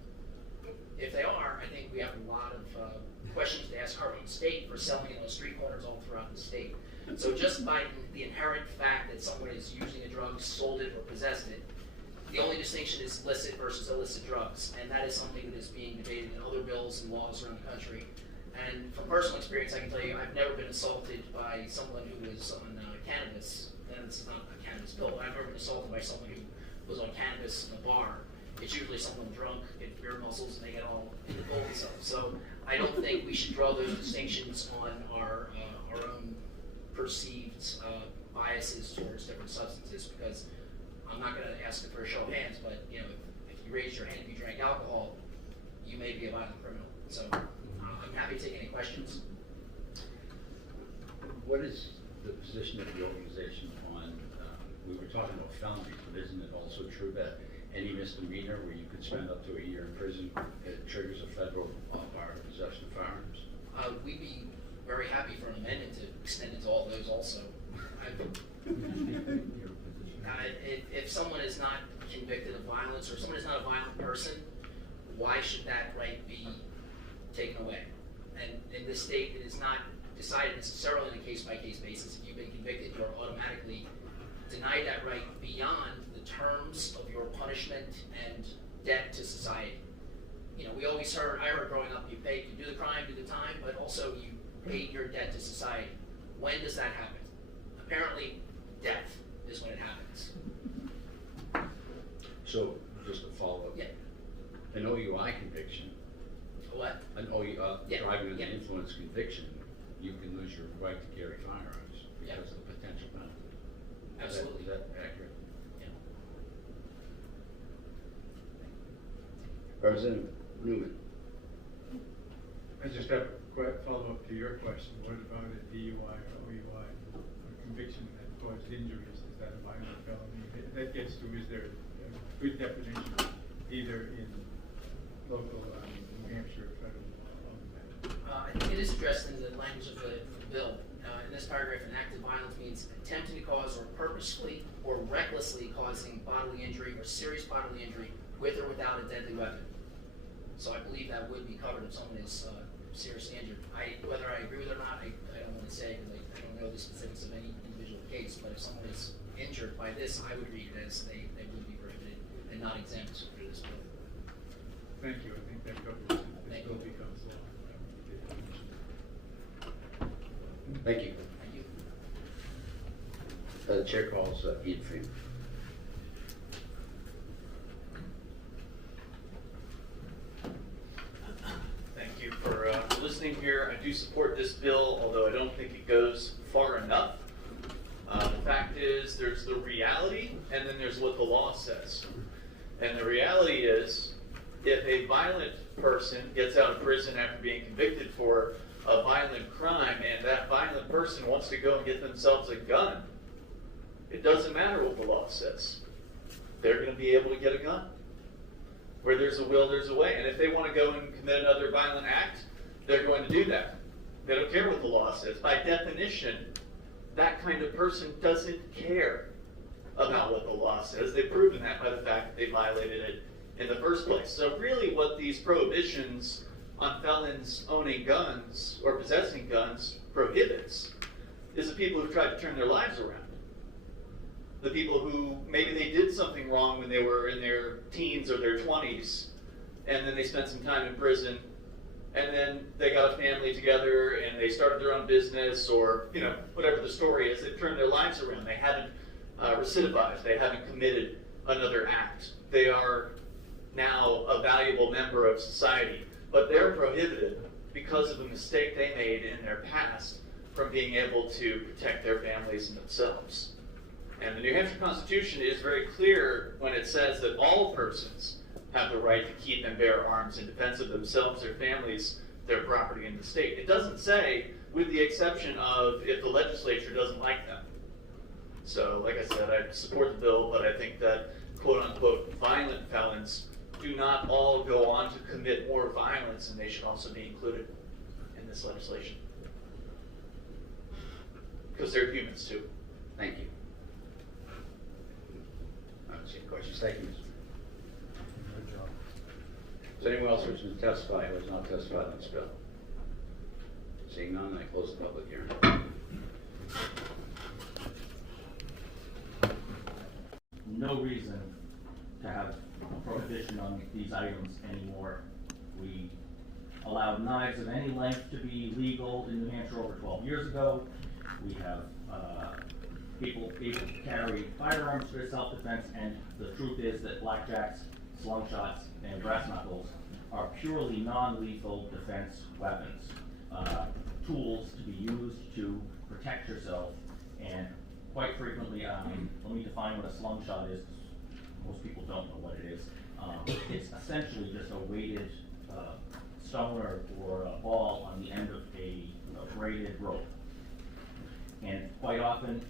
If they are, I think we have a lot of questions to ask our own state for selling it on street corners all throughout the state. So just by the inherent fact that someone is using a drug, sold it, or possessed it, the only distinction is licit versus illicit drugs, and that is something that is being debated in other bills and laws around the country. And from personal experience, I can tell you I've never been assaulted by someone who was on cannabis, and it's not a cannabis bill, but I've never been assaulted by someone who was on cannabis in a bar. It's usually someone drunk, get beer muscles, and they get all in the bowl and stuff. So I don't think we should draw those distinctions on our own perceived biases towards different substances, because I'm not going to ask it for a show of hands, but if you raise your hand and you drank alcohol, you may be a violent criminal. So I'm happy to take any questions. What is the position of the organization on, we were talking about felonies, but isn't it also true that any misdemeanor where you could spend up to a year in prison, it triggers a federal bar of possession of firearms? We'd be very happy for an amendment to extend it to all those also. If someone is not convicted of violence, or someone is not a violent person, why should that right be taken away? And in this state, it is not decided necessarily on a case-by-case basis. If you've been convicted, you're automatically denied that right beyond the terms of your punishment and debt to society. We always I heard growing up, you do the crime, do the time, but also you paid your debt to society. When does that happen? Apparently, death is when it happens. So, just a follow-up. Yeah. An OUI conviction. What? An driving under the influence conviction, you can lose your right to carry firearms because of the potential penalty. Absolutely. Is that accurate? Yeah. Representative Newman. I just have a quick follow-up to your question. What about a DUI or OUI, a conviction that caused injuries? Is that a violent felony? That gets to, is there a good definition either in local New Hampshire or federal law on that? I think it is addressed in the language of the bill. In this paragraph, an act of violence means attempting to cause or purposefully or recklessly causing bodily injury or serious bodily injury with or without a deadly weapon. So I believe that would be covered if someone is seriously injured. Whether I agree with it or not, I don't want to say, because I don't know the specifics of any individual case, but if someone is injured by this, I would read it as they would be prohibited and not exempt through this bill. Thank you. I think that covers it. This bill becomes law. Thank you. Thank you. The chair calls Ian Freeman. Thank you for listening here. I do support this bill, although I don't think it goes far enough. The fact is, there's the reality, and then there's what the law says. And the reality is, if a violent person gets out of prison after being convicted for a violent crime, and that violent person wants to go and get themselves a gun, it doesn't matter what the law says. They're going to be able to get a gun. Where there's a will, there's a way. And if they want to go and commit another violent act, they're going to do that. They don't care what the law says. By definition, that kind of person doesn't care about what the law says. They've proven that by the fact that they violated it in the first place. So really what these prohibitions on felons owning guns or possessing guns prohibits is the people who've tried to turn their lives around. The people who maybe they did something wrong when they were in their teens or their 20s, and then they spent some time in prison, and then they got a family together and they started their own business, or whatever the story is. They've turned their lives around. They haven't recidivized. They haven't committed another act. They are now a valuable member of society, but they're prohibited because of a mistake they made in their past from being able to protect their families and themselves. And the New Hampshire Constitution is very clear when it says that all persons have the right to keep and bear arms in defense of themselves, their families, their property, and the state. It doesn't say, with the exception of if the legislature doesn't like them. So, like I said, I support the bill, but I think that quote-unquote violent felons do not all go on to commit more violence, and they should also be included in this legislation. Because they're humans too. Thank you. I don't see any questions. Thank you, Mr. Is there anyone else who wishes to testify who has not testified on this bill? Seeing none, I close the public hearing. No reason to have a prohibition on these items anymore. We allowed knives of any length to be legal in New Hampshire over 12 years ago. We have people able to carry firearms for self-defense, and the truth is that blackjacks, slungshots, and brass knuckles are purely non-lethal defense weapons, tools to be used to protect yourself. And quite frequently, let me define what a slungshot is, because most people don't know what it is. It's essentially just a weighted stone or a ball on the end of a braided rope. And quite often,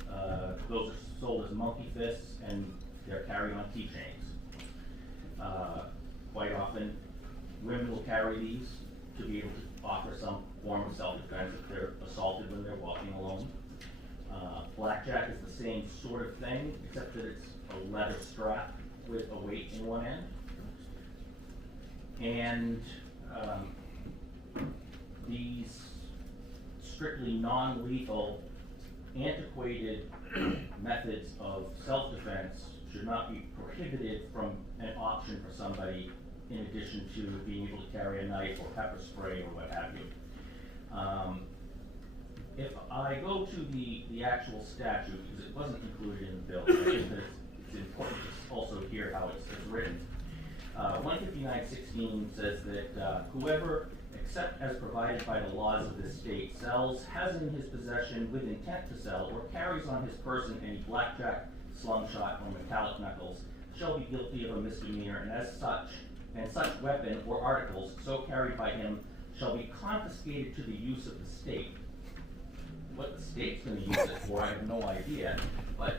those are sold as monkey fists, and they're carried on keychains. Quite often, women will carry these to be able to offer some form of self-defense if they're assaulted when they're walking alone. Blackjack is the same sort of thing, except that it's a leather strap with a weight in one end. And these strictly non-lethal, antiquated methods of self-defense should not be prohibited from an option for somebody in addition to being able to carry a knife or pepper spray or what have you. If I go to the actual statute, because it wasn't included in the bill, I think that it's important to also hear how it's written. 159.16 says that whoever, except as provided by the laws of this state, sells, has in his possession with intent to sell, or carries on his person any blackjack, slungshot, or metallic knuckles, shall be guilty of a misdemeanor, and such weapon or articles so carried by him shall be confiscated to the use of the state. What the state's going to use it for, I have no idea, but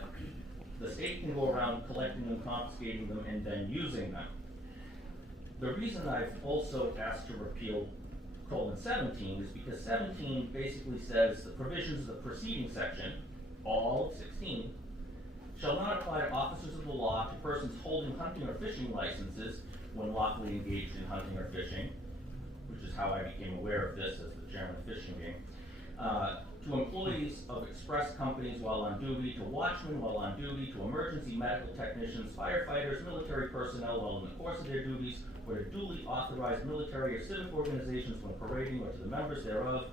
the state can go around collecting them, confiscating them, and then using them. The reason I've also asked to repeal 17 is because 17 basically says the provisions of the preceding section, all of 16, shall not apply to officers of the law, to persons holding hunting or fishing licenses when lawfully engaged in hunting or fishing, which is how I became aware of this as the chairman of fishing game, to employees of express companies while on duty, to watchmen while on duty, to emergency medical technicians, firefighters, military personnel while in the course of their duties, or to duly authorized military or civic organizations when parading, or to the members thereof,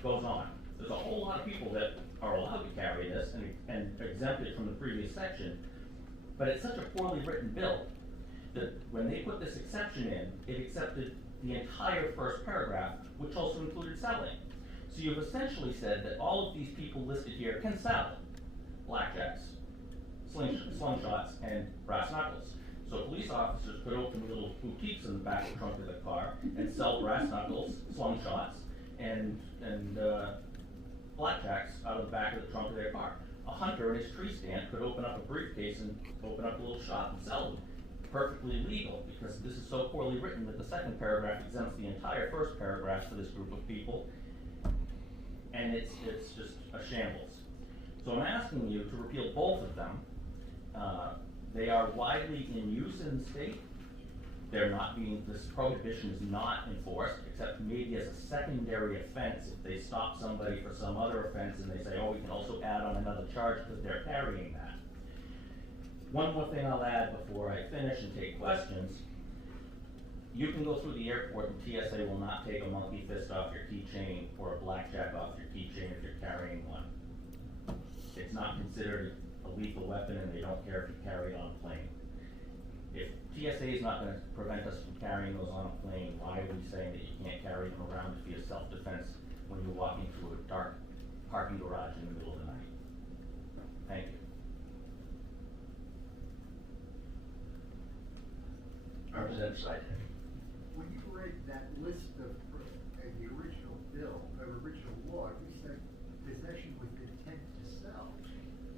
goes on. There's a whole lot of people that are allowed to carry this and exempted from the previous section, but it's such a poorly written bill that when they put this exception in, it accepted the entire first paragraph, which also included selling. So you've essentially said that all of these people listed here can sell blackjacks, slingshots, and brass knuckles. So police officers could open little boutiques in the back of the trunk of the car and sell brass knuckles, slingshots, and blackjacks out of the back of the trunk of their car. A hunter in his tree stand could open up a briefcase and open up a little shop and sell them. Perfectly legal, because this is so poorly written that the second paragraph exempts the entire first paragraph for this group of people, and it's just a shambles. So I'm asking you to repeal both of them. They are widely in use in the state. They're not being, this prohibition is not enforced, except maybe as a secondary offense if they stop somebody for some other offense and they say, oh, we can also add on another charge because they're carrying that. One more thing I'll add before I finish and take questions. You can go through the airport and TSA will not take a monkey fist off your keychain or a blackjack off your keychain if you're carrying one. It's not considered a lethal weapon and they don't care if you carry it on a plane. If TSA is not going to prevent us from carrying those on a plane, why are we saying that you can't carry them around to be a self-defense when you're walking through a dark parking garage in the middle of the night? Thank you. Representative Seidel. When you read that list of the original bill, the original law, you said possession with intent to sell.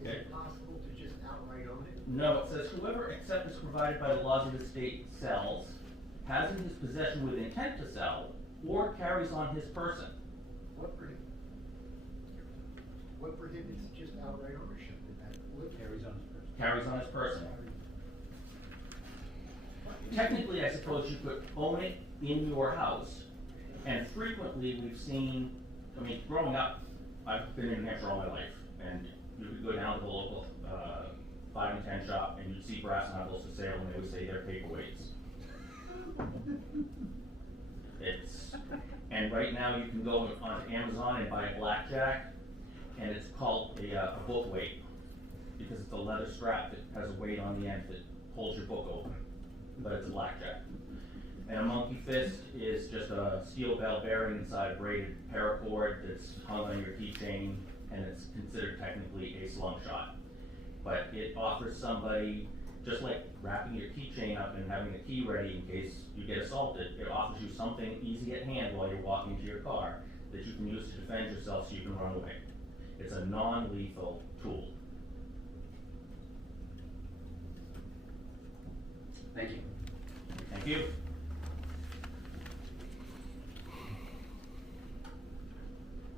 Is it possible to just outright own it? No, it says whoever, except as provided by the laws of the state, sells, has in his possession with intent to sell, or carries on his person. What prohibits just outright ownership in that? What carries on his person? Carries on his person. Technically, I suppose you could own it in your house, and frequently we've seen, I mean, growing up, I've been in New Hampshire all my life, and you could go down to the local 5 and 10 shop and you'd see brass knuckles for sale and they would say they're paperweights. And right now you can go on Amazon and buy a blackjack, and it's called a book weight, because it's a leather strap that has a weight on the end that holds your book open, but it's a blackjack. And a monkey fist is just a steel bell bearing inside a braided paracord that's hung on your keychain, and it's considered technically a slingshot. But it offers somebody, just like wrapping your keychain up and having a key ready in case you get assaulted, it offers you something easy at hand while you're walking to your car that you can use to defend yourself so you can run away. It's a non-lethal tool. Thank you. Thank you.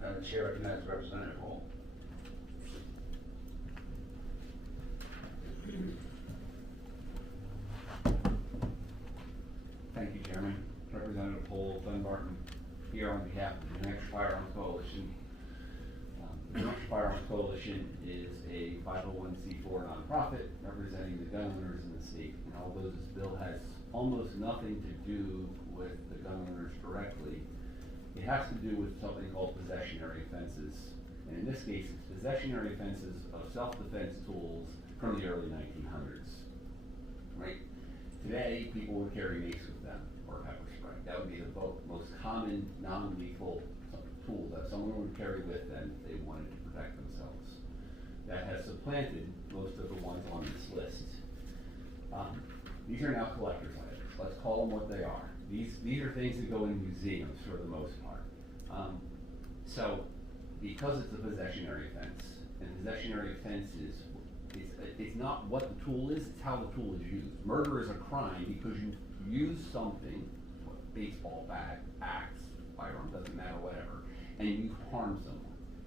The chair recognizes Representative Hall. Thank you, Chairman. Representative Paul Dunbarton here on behalf of the New Hampshire Firearms Coalition. The New Hampshire Firearms Coalition is a 501c4 nonprofit representing the gun owners in the state. And although this bill has almost nothing to do with the gun owners directly, it has to do with something called possessionary offenses. And in this case, it's possessionary offenses of self-defense tools from the early 1900s. Right? Today, people would carry mace with them, or pepper spray. That would be the most common non-lethal tool that someone would carry with them if they wanted to protect themselves. That has supplanted most of the ones on this list. These are now collector's items. Let's call them what they are. These are things that go in museums for the most part. So, because it's a possessionary offense, and possessionary offense is, it's not what the tool is, it's how the tool is used. Murder is a crime because you use something, baseball bat, axe, firearm, doesn't matter, whatever, and you harm someone,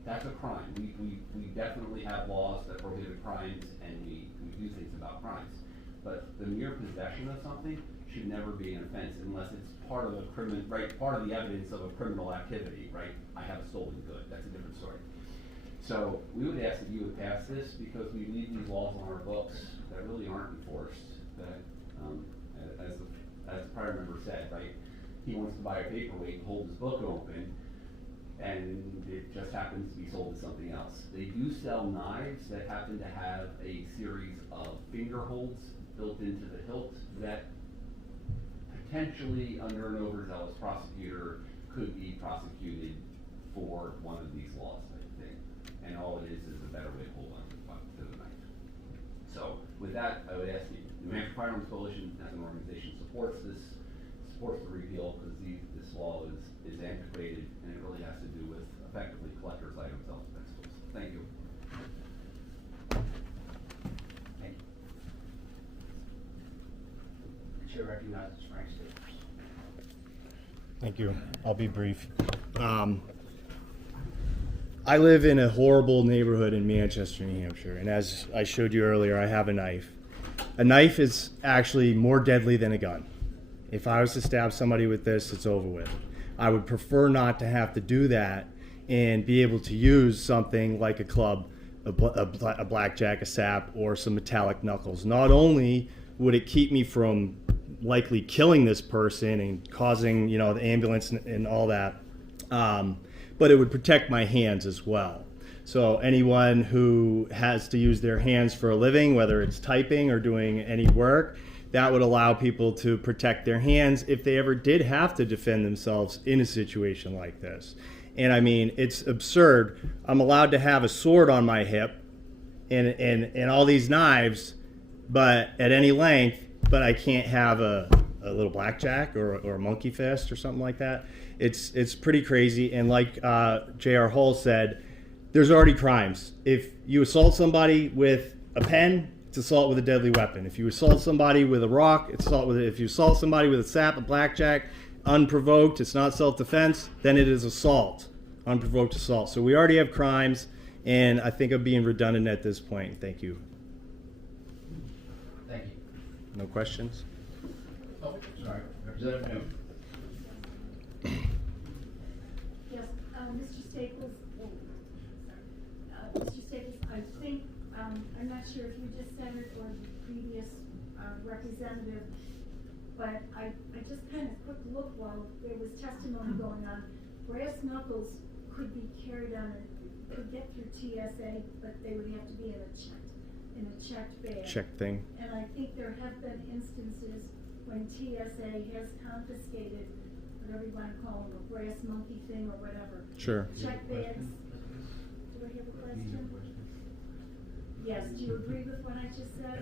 that's a crime. We definitely have laws that prohibit crimes, and we do things about crimes. But the mere possession of something should never be an offense unless it's part of a criminal, right? Part of the evidence of a criminal activity, right? I have a stolen good. That's a different story. So we would ask that you would pass this because we leave these laws on our books that really aren't enforced. That, as the prior member said, right? He wants to buy a paperweight and hold his book open, and it just happens to be sold to something else. They do sell knives that happen to have a series of finger holds built into the hilt that potentially, under an overzealous prosecutor, could be prosecuted for one of these laws, I think. And all it is a better way to hold on to the knife. So with that, I would ask you, the New Hampshire Firearms Coalition as an organization supports the repeal because this law is antiquated, and it really has to do with effectively collectors' items, self-defense tools. Thank you. Thank you. The chair recognizes Frank Staples. Thank you. I'll be brief. I live in a horrible neighborhood in Manchester, New Hampshire, and as I showed you earlier, I have a knife. A knife is actually more deadly than a gun. If I was to stab somebody with this, it's over with. I would prefer not to have to do that and be able to use something like a club, a blackjack, a sap, or some metallic knuckles. Not only would it keep me from likely killing this person and causing, the ambulance and all that, but it would protect my hands as well. So anyone who has to use their hands for a living, whether it's typing or doing any work, that would allow people to protect their hands if they ever did have to defend themselves in a situation like this. And I mean, it's absurd. I'm allowed to have a sword on my hip and all these knives, but at any length, but I can't have a little blackjack or a monkey fist or something like that. It's pretty crazy. And like J.R. Hull said, there's already crimes. If you assault somebody with a pen, it's assault with a deadly weapon. If you assault somebody with a rock, it's assault with it. If you assault somebody with a sap, a blackjack, unprovoked, it's not self-defense, then it is assault, unprovoked assault. So we already have crimes, and I think I'm being redundant at this point. Thank you. Thank you. No questions? Oh, sorry. Representative Newman. Yes, Mr. Staples, Mr. Staples, I think, I'm not sure if you just said it or the previous representative, but I just kind of quick look while there was testimony going on. Brass knuckles could be carried on, could get through TSA, but they would have to be in a checked bag. Checked thing. And I think there have been instances when TSA has confiscated whatever you want to call them, a brass monkey thing or whatever. Sure. Check bags. Do I have a question? Yes, do you agree with what I just said?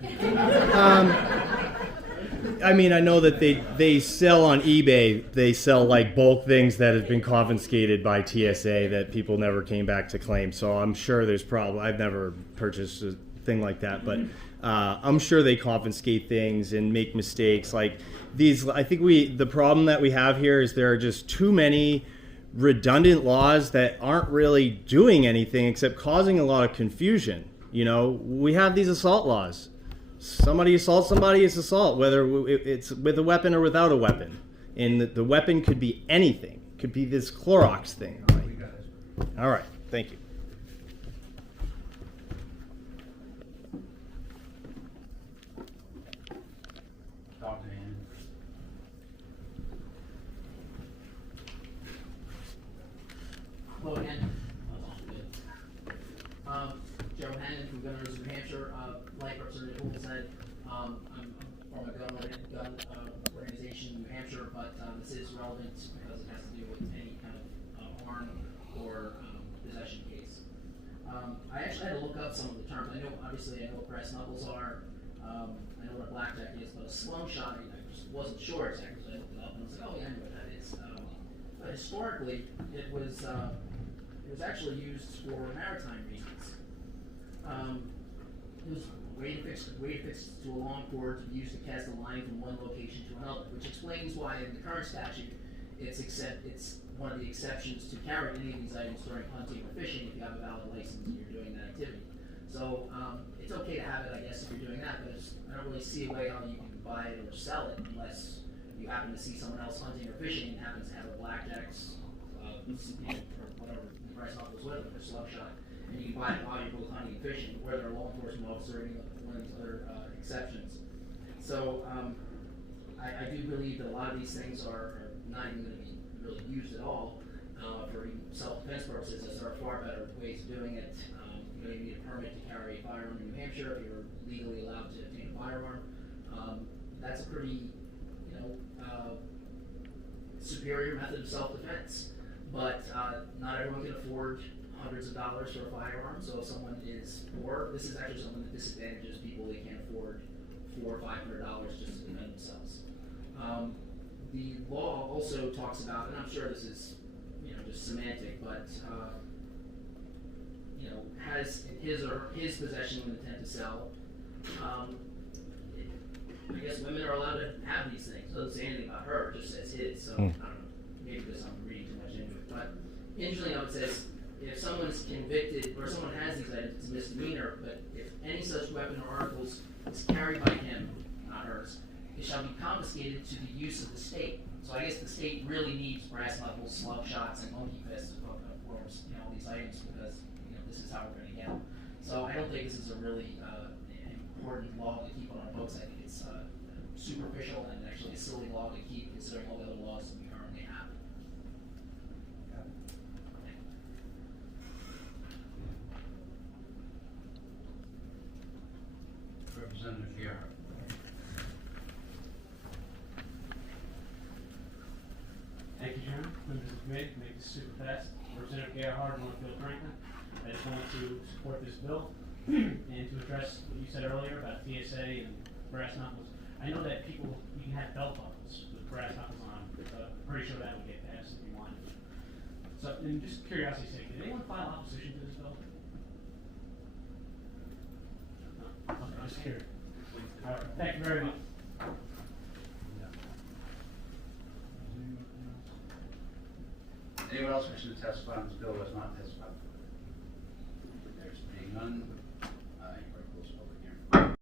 I mean, I know that they sell on eBay, they sell like bulk things that have been confiscated by TSA that people never came back to claim. So I'm sure there's probably, I've never purchased a thing like that, but I'm sure they confiscate things and make mistakes. Like these, I think the problem that we have here is there are just too many redundant laws that aren't really doing anything except causing a lot of confusion. We have these assault laws. Somebody assaults somebody, it's assault, whether it's with a weapon or without a weapon. And the weapon could be anything. It could be this Clorox thing. All right, thank you. Dr. Hannon. Hello again. Joe Hannon from Gun Owners of New Hampshire. Like Representative Holt said, I'm from a gun organization in New Hampshire, but this is relevant because it has to do with any kind of harm or possession case. I actually had to look up some of the terms. I know what brass knuckles are. I know what a blackjack is, but a slung shot, I just wasn't sure exactly. So I looked it up and I was like, oh yeah, I know what that is. But historically, it was actually used for maritime reasons. It was weight fixed to a long cord to be used to cast a line from one location to another, which explains why in the current statute it's one of the exceptions to carry any of these items during hunting or fishing if you have a valid license and you're doing that activity. So it's okay to have it, I guess, if you're doing that, but I don't really see a way how you can buy it or sell it unless you happen to see someone else hunting or fishing and happens to have a blackjacks, or whatever the price knuckles with them, or slug shot, and you can buy it while you're both hunting and fishing, where they're a law enforcement officer or any one of these other exceptions. So I do believe that a lot of these things are not even going to be really used at all for self-defense purposes, as there are far better ways of doing it. You need a permit to carry a firearm in New Hampshire if you're legally allowed to obtain a firearm. That's a pretty, superior method of self-defense. But not everyone can afford hundreds of dollars for a firearm. So if someone is poor, this is actually something that disadvantages people. They can't afford $400 or $500 just to defend themselves. The law also talks about, and I'm sure this is, just semantic, but has in his possession with intent to sell. I guess women are allowed to have these things. It doesn't say anything about her, it just says his. So I don't know, maybe because I'm reading too much into it. But interestingly enough, it says if someone's convicted or someone has these items, it's a misdemeanor. But if any such weapon or articles is carried by him, not hers, it shall be confiscated to the use of the state. So I guess the state really needs brass knuckles, slug shots, and monkey fists, of course, all these items because this is how we're going to get them. So I don't think this is a really important law to keep on our books. I think it's superficial and actually a silly law to keep, considering all the other laws that we currently have. Representative Guerra. Thank you, Chairman. Members of the committee, make this super fast. Representative Gerhard, Northfield Franklin. I just wanted to support this bill and to address what you said earlier about TSA and brass knuckles. I know that you can have belt buckles with brass knuckles on, but I'm pretty sure that would get passed if you wanted. So, and just curiosity's sake, did anyone file opposition to this bill? No? Okay, just curious. All right, thank you very much. Anyone else wishing to testify on this bill that's not testified? There's being none,